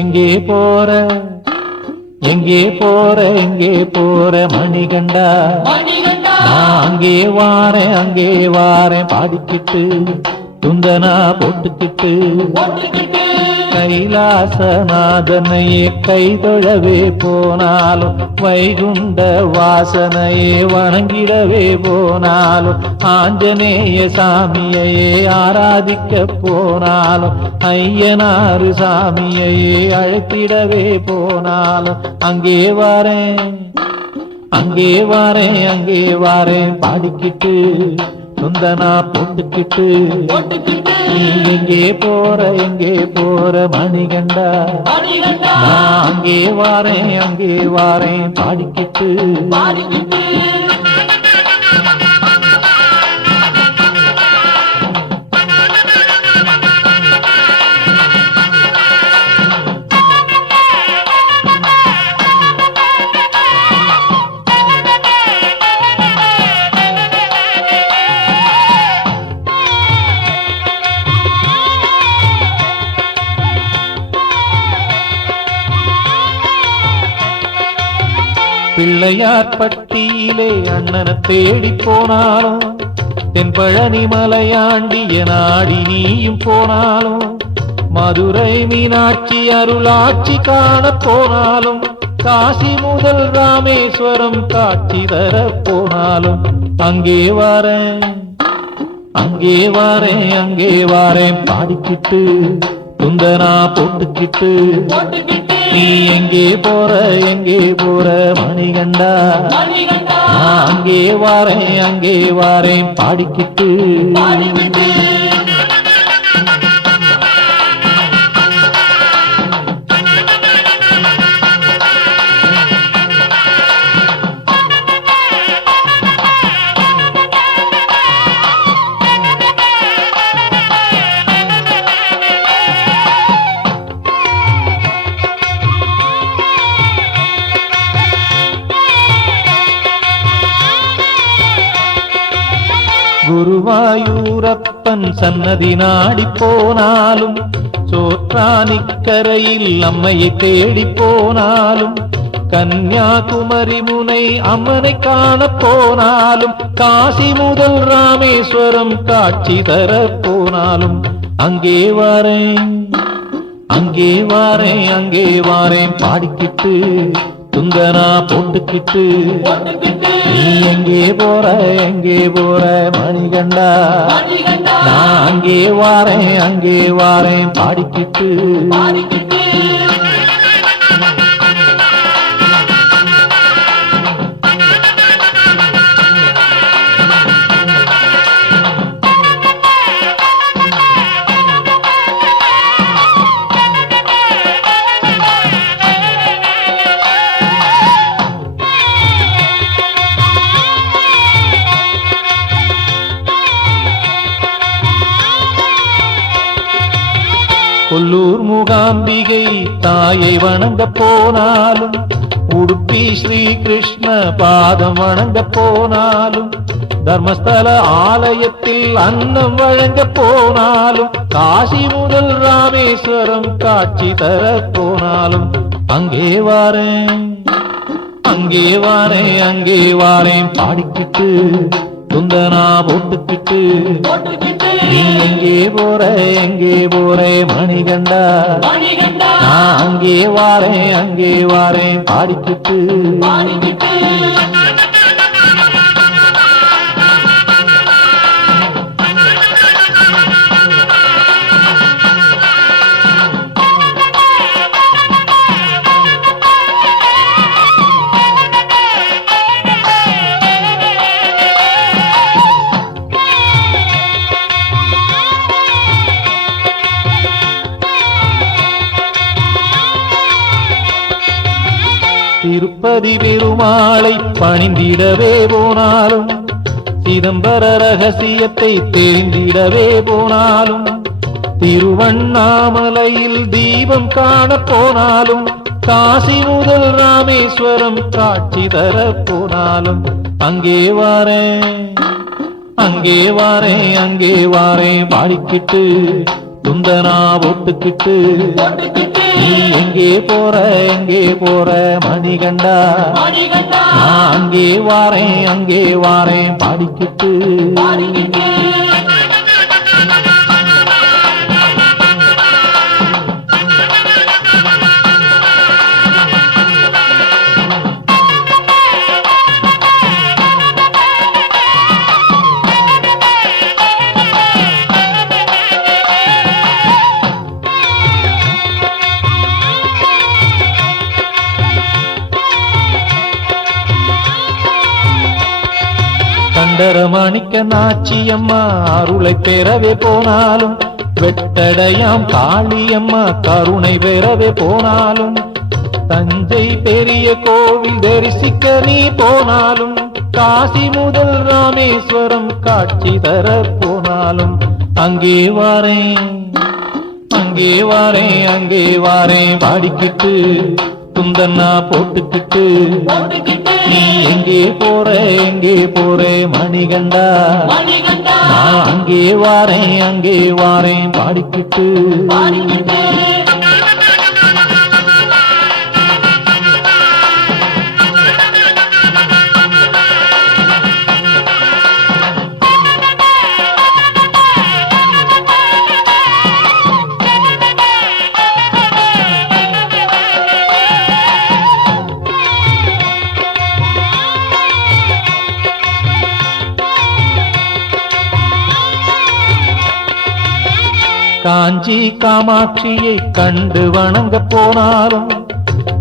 எங்கே போற எங்கே போற எங்கே போற மணிகண்டா, நான் அங்கே வாரேன் பாடிக்கிட்டு துந்தனா போட்டுக்கிட்டு கைலாசநாதனையே கைதொழவே போனாலும் வைகுண்ட வாசனையே வணங்கிடவே போனாலும் ஆஞ்சநேய சாமியையே ஆராதிக்க போனாலும் ஐயனாறு சாமியையே அழைத்திடவே போனாலும் அங்கே வாரேன் அங்கே வாரேன் அங்கே வாரேன் பாடிக்கிட்டு துந்தனா போட்டுக்கிட்டு நீ எங்கே போற மணிகண்டா நான் அங்கே வாரேன் பாடிக்கிட்டு பிள்ளையார் பட்டியிலே அண்ணனை தேடி போனாலும் தென்பழனி மலையாண்டிய நாடி நீயும் போனாலும் மதுரை மீனாட்சி அருளாட்சி காண போனாலும் காசி முதல் ராமேஸ்வரம் காட்சி தர போனாலும் அங்கே வாரேன் பாடிக்கிட்டு துந்தனா போட்டுக்கிட்டு நீ எங்கே போற மணிகண்டா நான் அங்கே வாரேன் பாடிக்கிட்டு குருவாயூரப்பன் சன்னதி நாடி போனாலும் சோற்றானிக்கரையில் அம்மையை தேடி போனாலும் கன்னியாகுமரி முனை அம்மனை காண போனாலும் காசி முதல் ராமேஸ்வரம் காட்சி தர போனாலும் அங்கே வாரேன் பாடிக்கிட்டு துந்தனா போட்டுக்கிட்டு நீ எங்கே போற மணிகண்டா நான் அங்கே வாரேன் பாடிக்கிட்டு கொல்லூர் மூகாம்பிகை தாயை வணங்க போனாலும் உடுப்பி ஸ்ரீ கிருஷ்ண பாதம் வணங்க போனாலும் தர்மஸ்தல ஆலயத்தில் அன்னம் வழங்க போனாலும் காசி முதல் ராமேஸ்வரம் காட்சி தர போனாலும் அங்கே வாரேன் பாடிக்கிட்டு துந்தனா போட்டுக்கிட்டு நீ எங்கே போற மணிகண்டா நான் அங்கே வாரேன் பாடிக்கிட்டு திருப்பதி பெருமாளை பணிந்திடவே போனாலும் சிதம்பர ரகசியத்தை தெரிந்திடவே போனாலும் திருவண்ணாமலையில் தீபம் காண போனாலும் காசி முதல் ராமேஸ்வரம் காட்சி தர போனாலும் அங்கே வாரேன் பாடிக்கிட்டு துந்தனா போட்டுக்கிட்டு நீ எங்கே போற மணிகண்டா நான் அங்கே வாரேன் பாடிக்கிட்டு கண்டரமாணிக்க நாச்சியம்மா அருளை பெறவே போனாலும், வெட்டடையாம் காளியம்மா கருணை பெறவே போனாலும், தஞ்சை பெரிய கோவில் தரிசிக்க நீ போனாலும், காசி முதல் ராமேஸ்வரம் காட்சி தர போனாலும், அங்கே வாரேன் அங்கே வாரேன் அங்கே வாரேன் பாடிக்கிட்டு துந்தன்னா போட்டுக்கிட்டு, நீ எங்கே போற மணிகண்டா, நான் அங்கே வாரேன் பாடிக்கிட்டு. காஞ்சி காமாட்சியை கண்டு வணங்க போனாலும்,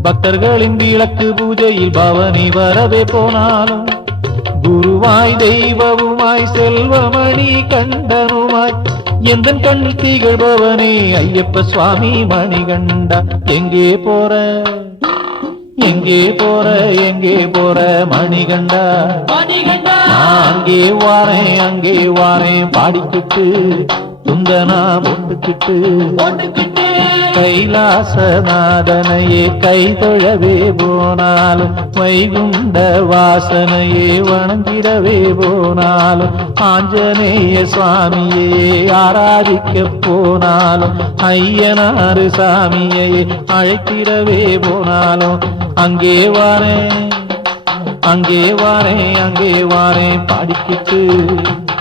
பக்தர்களின் விளக்கு பூஜையில் பவனி வரவே போனாலும், குருவாய் தெய்வவுமாய் செல்வமணி கண்டனுமாய் எந்தன் கண்ணில் திகழ்பவனே ஐயப்ப சுவாமி மணிகண்டா, எங்கே போற மணிகண்டா, நான் அங்கே வாரேன் பாடிக்கிட்டு துந்தனா போட்டுக்கிட்டு. கைலாசநாதனையே கைதொழவே போனாலும், வைகுண்ட வாசனையே வணங்கிடவே போனாலும், ஆஞ்சநேய சுவாமியே ஆராதிக்க போனாலும், ஐயனாறு சாமியை அழைத்திடவே போனாலும், அங்கே வாரேன் பாடிக்கிட்டு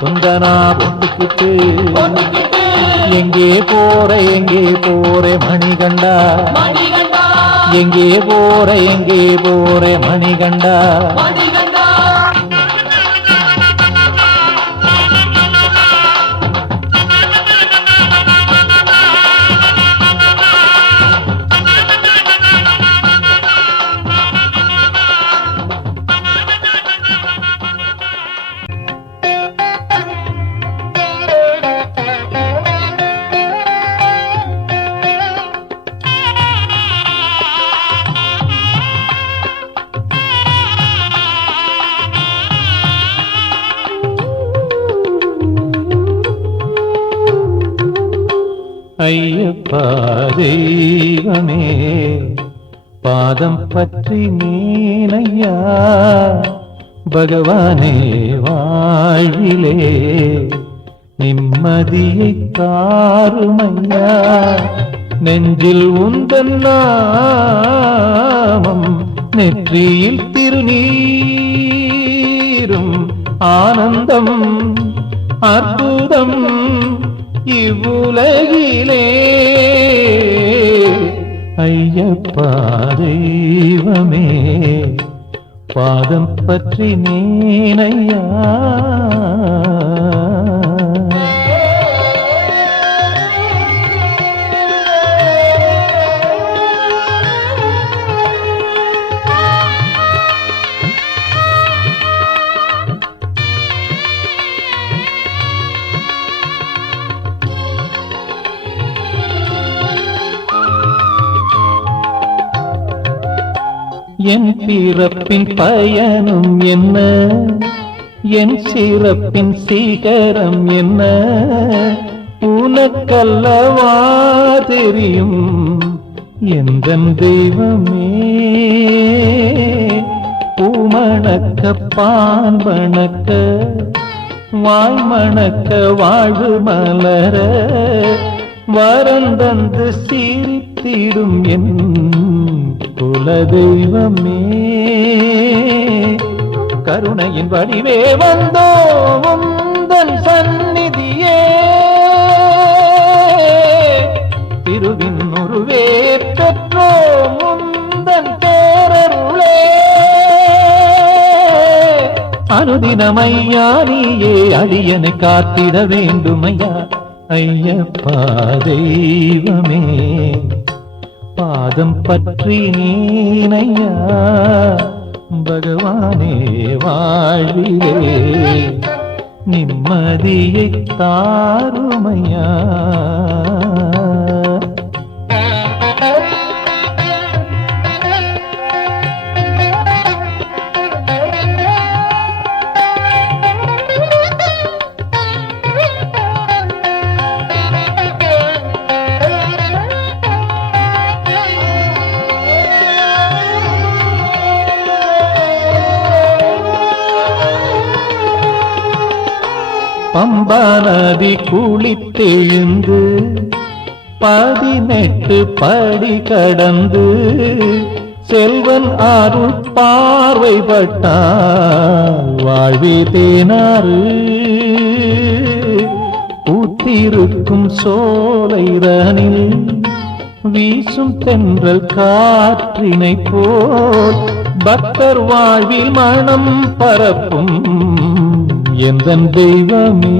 துந்தனா போட்டுக்கிட்டு. எங்கே போற மணிகண்டா, எங்கே போற மணிகண்டா. ஐயப்பா தெய்வமே பாதம் பற்றி நீனையா, பகவானே வாழ்விலே நிம்மதியை தாருமையா, நெஞ்சில் உந்தன் நாமம் நெற்றியில் திருநீரும் ஆனந்தம் அற்புதம் இவ்வுலகிலே. ஐயப்பா தெய்வமே பாதம் பற்றி நீனையா. என் பிறப்பின் பயனும் என்ன, என் சிறப்பின் சீகரம் என்ன, உனக்கல்லவா தெரியும் எந்தன் தெய்வமே. பூமணக்க பான் வணக்க வாய் மணக்க வாழ்வு மலர, வரந்தந்து சீரித்திடும் என் குலதெய்வமே. கருணையின் வடிவே வந்தோ உந்தன் சந்நிதியே, திருவின் உருவே பெற்றோ முந்தன் பேரருளே. அனுதினமையா நீயே அடியனை காத்திட வேண்டுமையா. ஐயப்பா தெய்வமே பாதம் பற்றி நீனையா, பகவானே வாழ்விலே நிம்மதியை தாருமையா. பம்பா நதி குளித்தெழுந்து 18 படி கடந்து செல்வன் அருள் பார்வைப்பட்டால் வாழ்வே தேனாறு. பூத்திருக்கும் சோலைதனில் வீசும் தென்றல் காற்றினை போல் பக்தர் வாழ்வில் மனம் பரப்பும் எந்தன் தெய்வமே.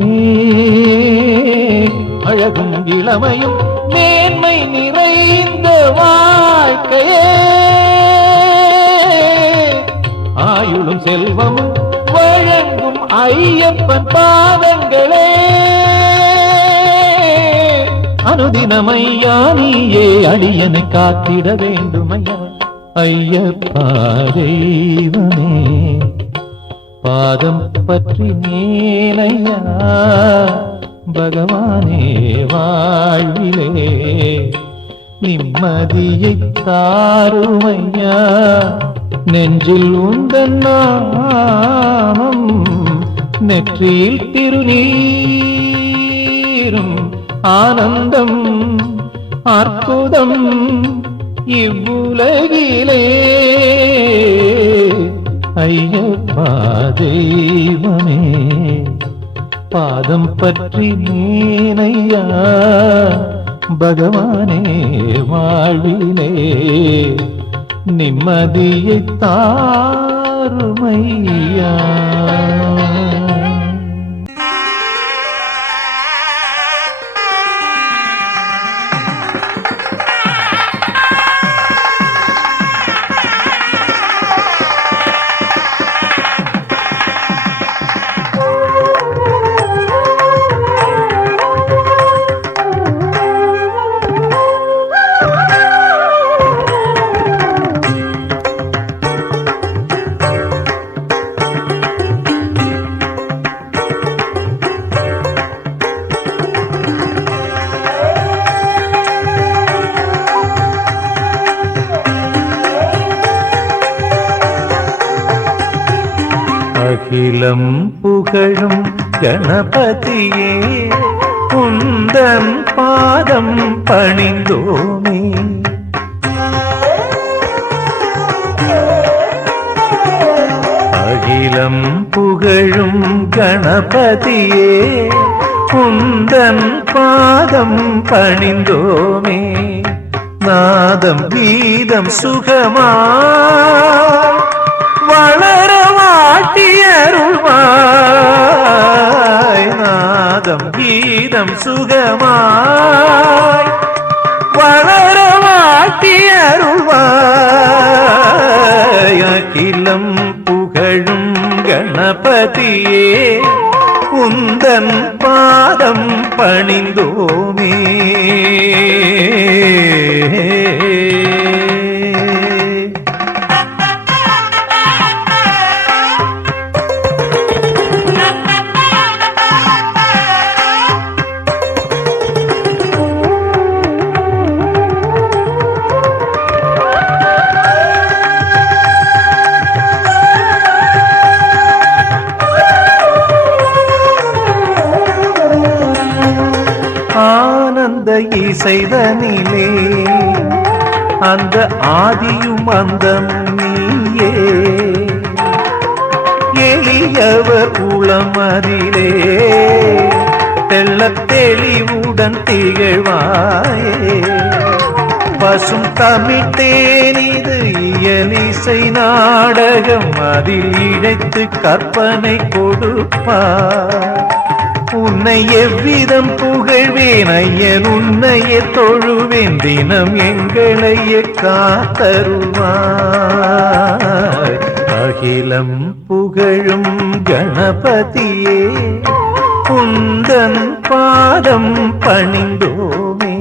அழகும் இளமையும் மேன்மை நிறைந்த வாழ்க்கையே, ஆயுளும் செல்வமும் வழங்கும் ஐயப்பன் பாதங்களே. அனுதினமையா நீயே அடியனை காத்திட வேண்டுமையா. ஐயப்பா தெய்வமே பாதம் பற்றி மேலையா. பகவானே வாழ்விலே நிம்மதியை தாருமையா. நெஞ்சில் உந்தன் நாமம் நெற்றியில் திருநீரும் ஆனந்தம் அற்புதம் இவ்வுலகிலே. ஐயப்பா தெய்வமே பாதம் பற்றி மேனையா. பகவானே வாழ்விலே நிம்மதியை தாருமையா. அகிலம் புகழும் கணபதியே உந்தன் பாதம் பணிந்தோமே. அகிலம் புகழும் கணபதியே உந்தன் பாதம் பணிந்தோமே. நாதம் கீதம் சுகமா வளர வாட்டியருள்வாய். நாதம் கீதம் சுகமாய் வளர வாட்டியருள்வாய். அகிலம் புகழும் கணபதியே உந்தன் பாதம் பணிந்தோமே. ஆனந்த இசைதனிலே அந்த ஆதியும் அந்தமும் நீயே. எளியவர் உளமதிலே தெள்ளத் தெளிவுடன் திகழ்வாயே. பசும் தமிழ்த்தேனிது இயலிசை நாடகம் அதில் இழைத்து கற்பனை கொடுப்பார். உன்னை எவ்விதம் புகழ்வேன் ஐயன் உன்னையே தொழுவேன் தினம் எங்களையே காத்தருவாய் அகிலம் புகழும் கணபதியே குந்தன் பாதம் பணிந்தோமே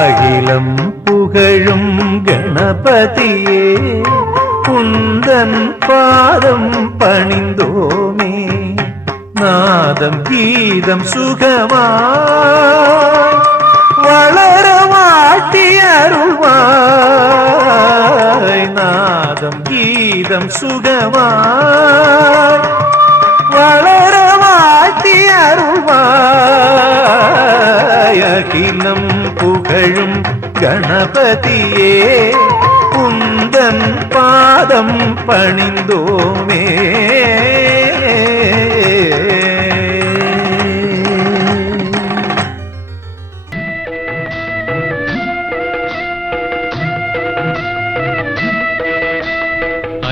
அகிலம் புகழும் கணபதியே குந்தன் பாதம் பணிந்தோமே நாதம் கீதம் சுகமாய் வளர வாட்டி அருள்வாய் நாதம் கீதம் சுகமாய் வளர வாட்டி அருள்வாய் அகிலம் புகழும் கணபதியே குந்தன் பாதம் பணிந்தோமே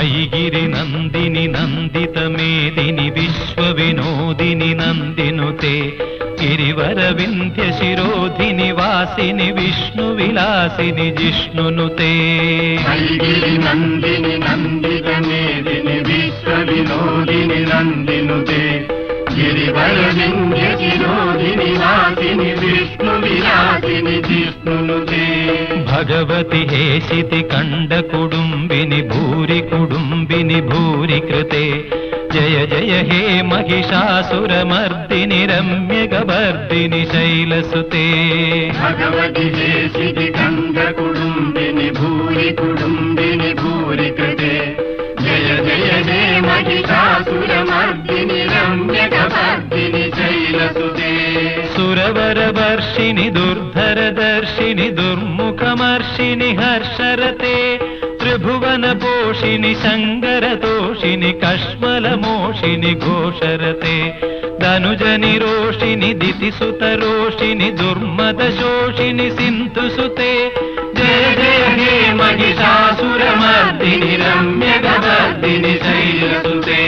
ऐगिरि नन्दिनि नन्दित मेदिनि विश्वविनोदिनि नन्दिनुते गिरिवरविन्ध्य शिरोधिनि वासिनि विष्णुविलासिनि जिष्णुनुते ऐगिरि नन्दिनि नन्दित मेदिनि विश्वविनोदिनि नन्दिनुते गिरिवरविन्ध्य शिरोधिनि वासिनि विष्णुविलासिनि जिष्णुनुते भगवति हेशिति कण्ड कुडुम्बिनि भूरि कुडुम्बिनि भूरि कृते जय जय हे महिषासुरमर्दिनि रम्यगवर्दिनि शैलसुते भगवति हेशिति कण्ड कुडुम्बिनि भूरि कुडुम्बिनि भूरि कृते जय जय हे महिषासुरमर्दिनि रम्यगवर्दिनि शैलसुते सुरवरवर्षिणि दुर्धरदर्शिनि दुर्मुखमर्षिणि हर्षरते त्रिभुवनपोषिणि शङ्करतोषिणि कश्मलमोषिणि घोषरते धनुजनिरोषिणि दितिसुतरोषिणि दुर्मदशोषिणि सिन्धुसुते जय जय हे महिषासुरमर्दिनि रम्यगवर्दिनि शैलसुते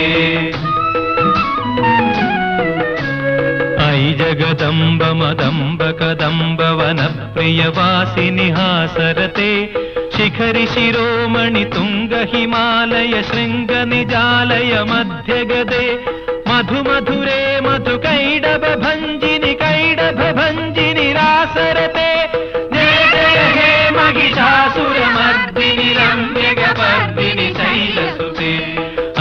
ऐ जगदम्ब मदम्ब कदम्ब वनप्रियवासिनि हासरते शिखरि शिरोमणि तुंग हिमालय शृंग निजालय मध्यगदे मधु मधुरे मधु कैडभ भंजिनि कैडभ भंजिनि रासरते जय जय हे महिषासुरमर्दिनि रम्यगवर्दिनि शैलसुते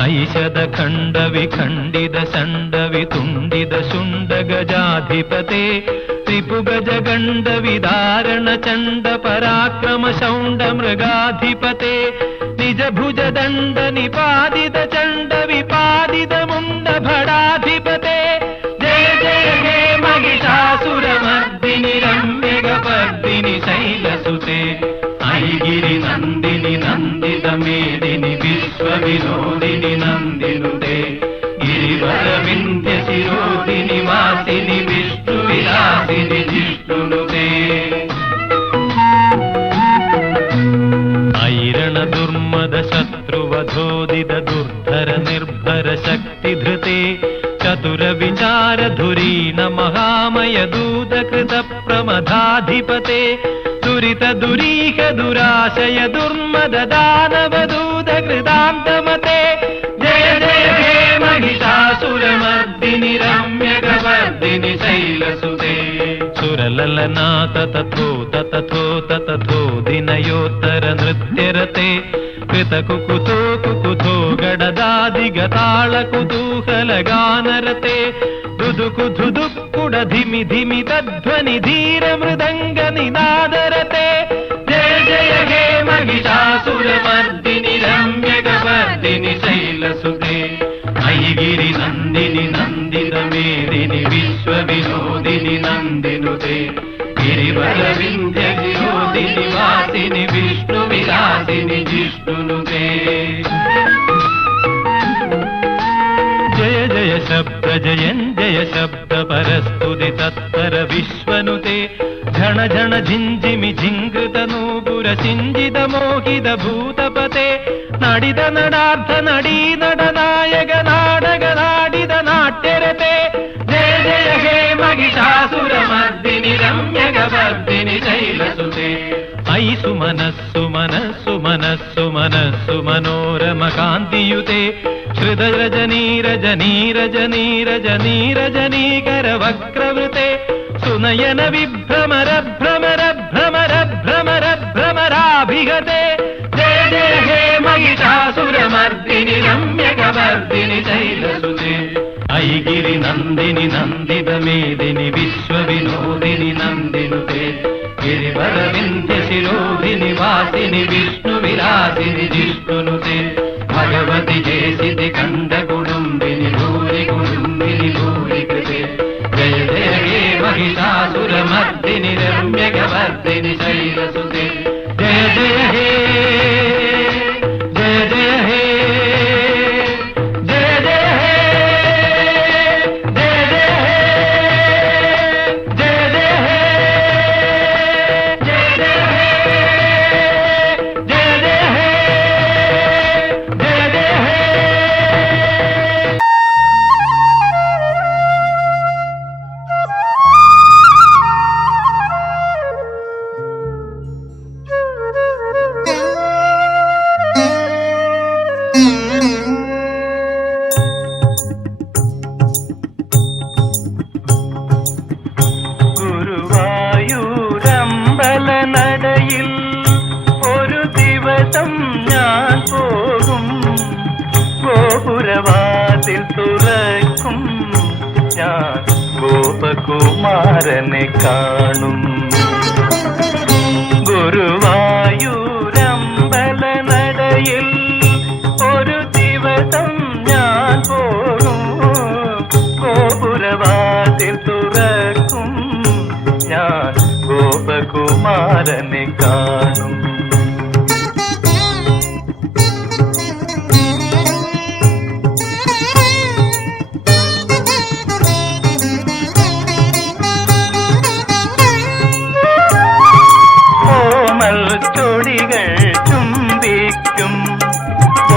ऐषद खण्ड विखण्डित षण्ड वितुण्डित शुण्ड गजाधिपते त्रिपुगज गण्ड विदारण चण्ड पराक्रम शौण्ड मृगाधिपते निज भुज दण्ड निपादित चण्ड विपादित मुण्ड भडाधिपते जय जय हे महिषासुरमर्दिनि रम्यगवर्दिनि शैलसुते ऐगिरि नन्दिनि नन्दित मेदिनि विश्वविनोदिनि नन्दिनुते गिरिवरविन्ध्य शिरोधिनि वासिनि विष्णुविलासिनि जिष्णुनुते ऐरण दुर्मद शत्रुवधोदित दुर्धर निर्भर शक्तिधृते चतुर विचार धुरीन महामय दूत कृत प्रमदाधिपते दुरित दुरीह दुराशय दुर्मद दानव दूत कृतान्तमते जय जय हे महिषासुरमर्दिनि रम्यगवर्दिनि शैलसुते सुरललनाथ तथोत तथोत तथोदिनयोत्तर नृत्यरते कृतकुकुतो कुकुतो गडदादिगताळ कुतूहलगानरते दुदुकु धुदुक्कुड धिमि धिमि तध्वनि धीर मृदङ्ग निनादरते जय जय हे महिषासुरमर्दिनि रम्यगवर्दिनि शैलसुते ऐगिरि नन्दिनि नन्दित मेदिनि विश्वविनोदिनि नन्दिनुते गिरिवरविन्ध्य शिरोधिनि वासिनि विष्णुविलासिनि जिष्णुनुते जय जय शब्द जयञ्जय शब्द परस्तुति तत्पर विश्वनुते झण झण झिञ्झिमि झिङ्कृत नूपुर सिञ्जित मोहित भूतपते ನಡಿದ ನಡಾರ್ಥ ನಡೀ ನಡನಾಯಕ ನಾಡಗ ನಾಡಿದ ನಾಟ್ಯರತೆ ಜಯ ಜಯ ಹೇ ಮಹಿಷಾಸುರ ಮರ್ದಿನಿ ರಮ್ಯಗ ವರ್ದಿನಿ ಶೈಲಸುತೆ ಐಸು ಮನಸ್ಸು ಮನಸ್ಸು ಮನಸ್ಸು ಮನಸ್ಸು ಮನೋರಮ ಕಾಂತಿಯುತೆ ಹೃದ ರಜನೀ ರಜನೀ ರಜನೀ ರಜನೀ ರಜನೀಕರ ವಕ್ರವೃತೆ ಸುನಯನ ವಿಭ್ರಮರ ಭ್ರಮರ ಭ್ರಮರ ಭ್ರಮರ ಭ್ರಮರಾಭಿಗತೆ ಜಯ ಜಯ ಹೇ ಮಹಿಷಾಸುರ ಮರ್ದಿನಿ ರಮ್ಯಗ ವರ್ದಿನಿ ಶೈಲಸುತೆ ಐಗಿರಿ ನಂದಿನಿ ನಂದಿದ ಮೇದಿನಿ ವಿಶ್ವ ವಿನೋದಿನಿ ನಂದಿನುತೆ ಗಿರಿವರ ವಿಂಧ್ಯ ಶಿರೋಧಿನಿ ವಾಸಿನಿ ವಿಷ್ಣು ವಿಲಾಸಿನಿ ಜಿಷ್ಣುನುತೆ ಭಗವತಿ ಜೇಸಿದೆ ಕಂಡ ಕುಡುಂಬಿನಿ ಭೂರಿ ಕುಡುಂಬಿನಿ ಭೂರಿ ಕೃತೆ ಜಯ ಜಯ ಹೇ ಮಹಿಷಾಸುರ ಮರ್ದಿನಿ ರಮ್ಯಗ ವರ್ದಿನಿ ಶೈಲಸುತೆ ಜಯ ಜಯ ಹೇ ಜಯ ಜಯ ಹೇ ಜಯ ಜಯ ಹೇ ಜಯ ಜಯ ಹೇ ಜಯ ಜಯ ಹೇ ಜಯ ಜಯ ಹೇ ಜಯ ಜಯ ಹೇ ಜಯ ಜಯ ಹೇ. ഗുരുവായൂരമ്പല നടയിൽ ഒരു ദിവസം ഞാൻ പോകും ഗോപുരവാതിൽ തുറക്കും ഞാൻ ഗോപകുമാരനെ കാണും ഗുരുവായൂരമ്പല നടയിൽ ഒരു ദിവസം ഞാൻ പോകും ഗോപുരവാതിൽ തുറക്കും ഞാൻ ഗോപകുമാരനെ കാണും കോമൽ ചൊടികൾ ചുംബിക്കും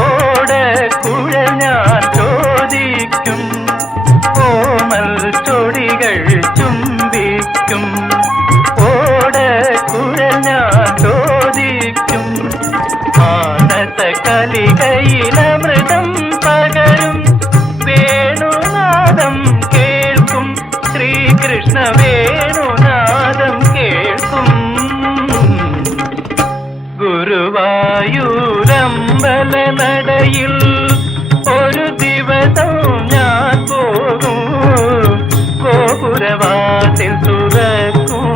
ഓടക്കുഴൽ ഞാൻ ചോദിക്കും കോമൽ ചൊടികൾ ചുംബിക്കും ഓടക്കുഴൽ ഞാൻ ചോദിക്കും മാനസ കലികയിലമൃതം പകരും വേണുനാദം കേൾക്കും ശ്രീകൃഷ്ണ വേണുനാദം കേൾക്കും ഗുരുവായൂരമ്പല നടയിൽ ഒരു ദിവസം ഞാൻ പോകും ഗോപുരവാതിൽ തുറക്കും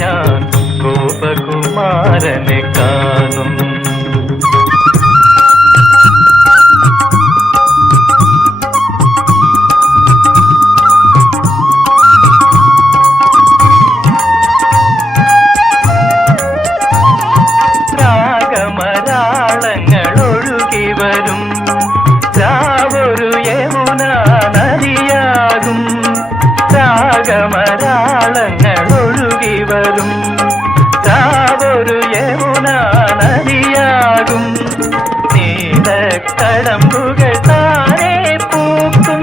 ഞാൻ ഗോപകുമാരനെ കാണും രാഗമരാളങ്ങൾ ഒഴുകി വരും രാവൊരു യമുന നദിയാകും രാഗമരാളങ്ങൾ ഒഴുകി വരും രാവൊരു യമുന നദിയാകും നീലക്കടമ്പുകൾ താനേ പൂക്കും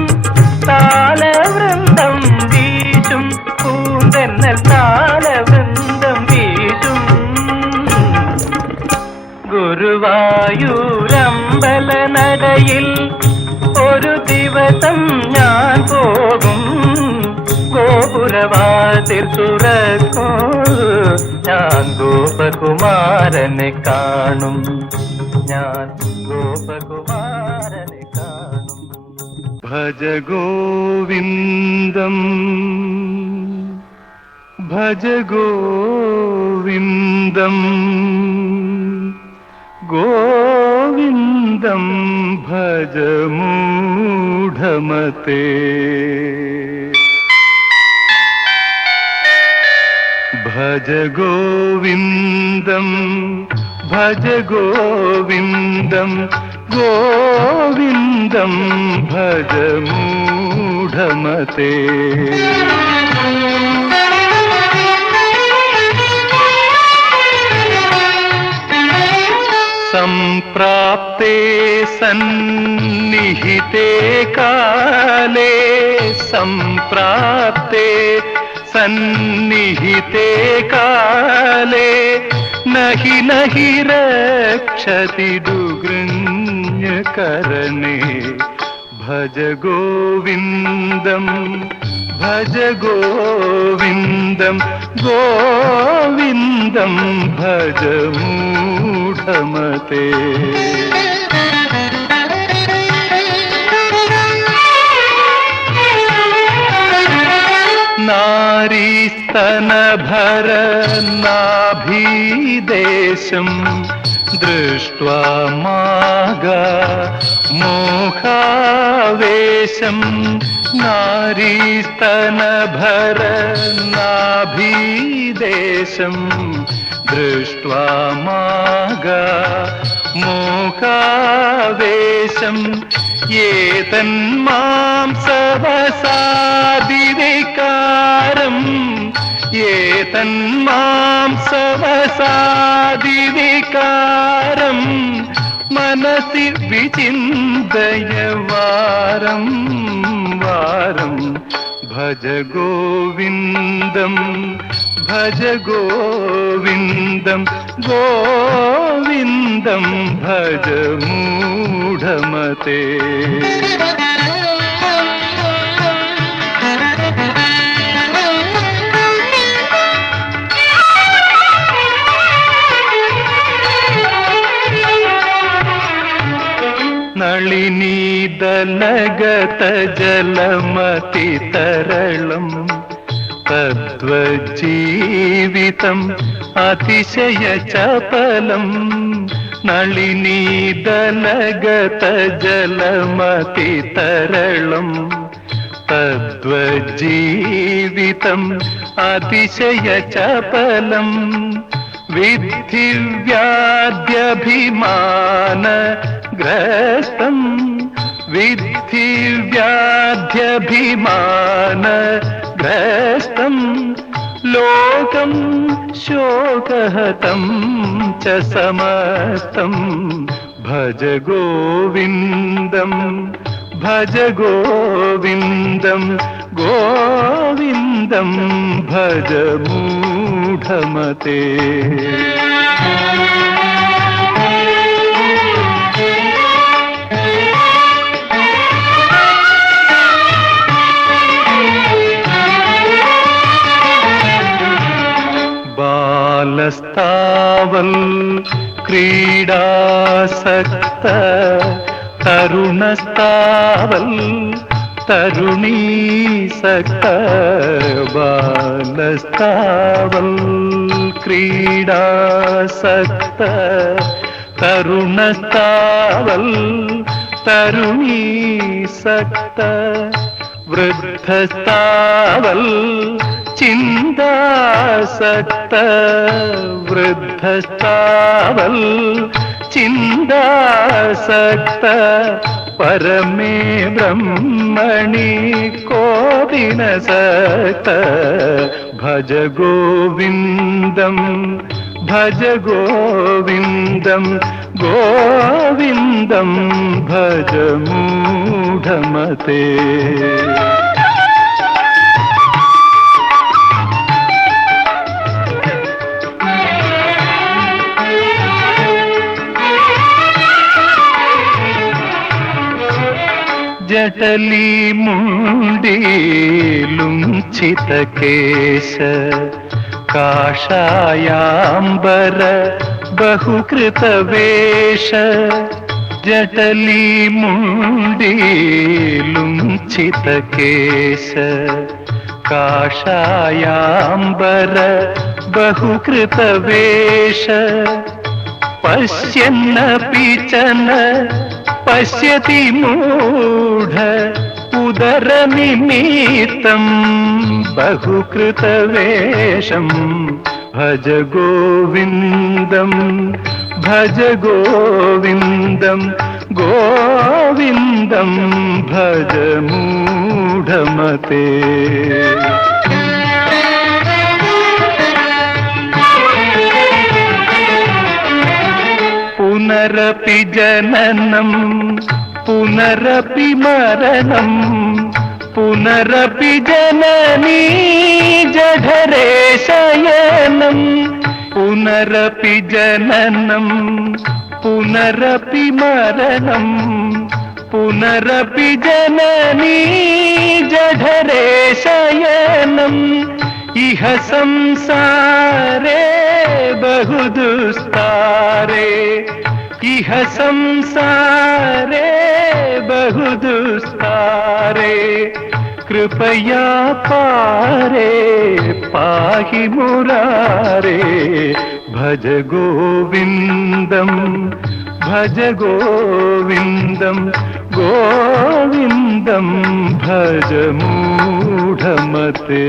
താലവൃന്ദം വീശും പൂന്തന്നൽ താലവൃന്ദം വീശും ഗുരുവായൂരമ്പല നടയിൽ ഒരു ദിവസം ഞാൻ പോകും ഗോപുരവാതിൽ തുറക്കും ഞാൻ ഗോപകുമാരനെ കാണും ഞാൻ ഗോപകുമാരനെ കാണും ഭജ ഗോവിന്ദം ഭജ ഗോവിന്ദം ഗോവിന്ദം ഭജ മൂഢമതേ ഭജ ഗോവിന്ദം ഭജ ഗോവിന്ദം ഗോവിന്ദം ഭജ മൂഢമതേ സം सम्प्राप्ते सन्निहिते काले सम्प्राप्ते सन्निहिते काले नहि नहि रक्षति दुगृह्यकरणे भज गोविन्दं भज गोविन्दं गोविन्दं भज मूढमते नारीस्तनभर नाभिदेशं दृष्ट्वा मागा मोहावेशं नारीस्तनभर नाभिदेशं दृष्ट्वा मागा मोहावेशं एतन्मांसवसादिविकारम् एतन्मांसवसादिविकारम् मनसि विचिन्तय वारं वारं भज गोविन्दं भज गोविन्दं गोविन्दं भज मूढमते नलिनीदलगत जलमति तरलं तद्वज्जीवितम् अतिशय चपलं नलिनीदलगत जलमति तरलं तद्वज्जीवितम् अतिशय चपलं विद्धि व्याध्यभिमान ग्रस्तं विद्धि व्याध्यभिमान ग्रस्तं लोकं शोकहतं च समस्तं भज गोविन्दं भज गोविन्दं गोविन्दं भज मूढमते बालस्तावल् क्रीडासक्त तरुणस्तावल् तरुणीसक्त बालस्तावल् क्रीडासक्त तरुणस्तावल् तरुणीसक्त वृद्धस्तावल् चिन्तासक्त वृद्धस्तावल् चिन्तासक्त परमे ब्रह्मणि कोऽपि न सक्त भज गोविन्दं भज गोविन्दं गोविन्दं भज मूढमते जटली मुंडी लुंचितकेश काषायाम्बर बहुकृतवेश जटली मुंडी लुंचितकेश काषायाम्बर बहुकृतवेश पश्यन्नपि च न पश्यति मूढ उदरनिमित्तं बहुकृतवेषं भज गोविन्दं भज गोविन्दं गोविन्दं भज मूढमते पुनरपि जननं पुनरपि मरणं पुनरपि जननी जठरे शयनं पुनरपि जननं पुनरपि मरणं पुनरपि जननी जठरे शयनम् इह संसारे बहुदुस्तारे इह संसारे बहुदुस्तारे कृपया पारे पाहि मुरारे भज गोविन्दं भज गोविन्दं गोविन्दं भज मूढमते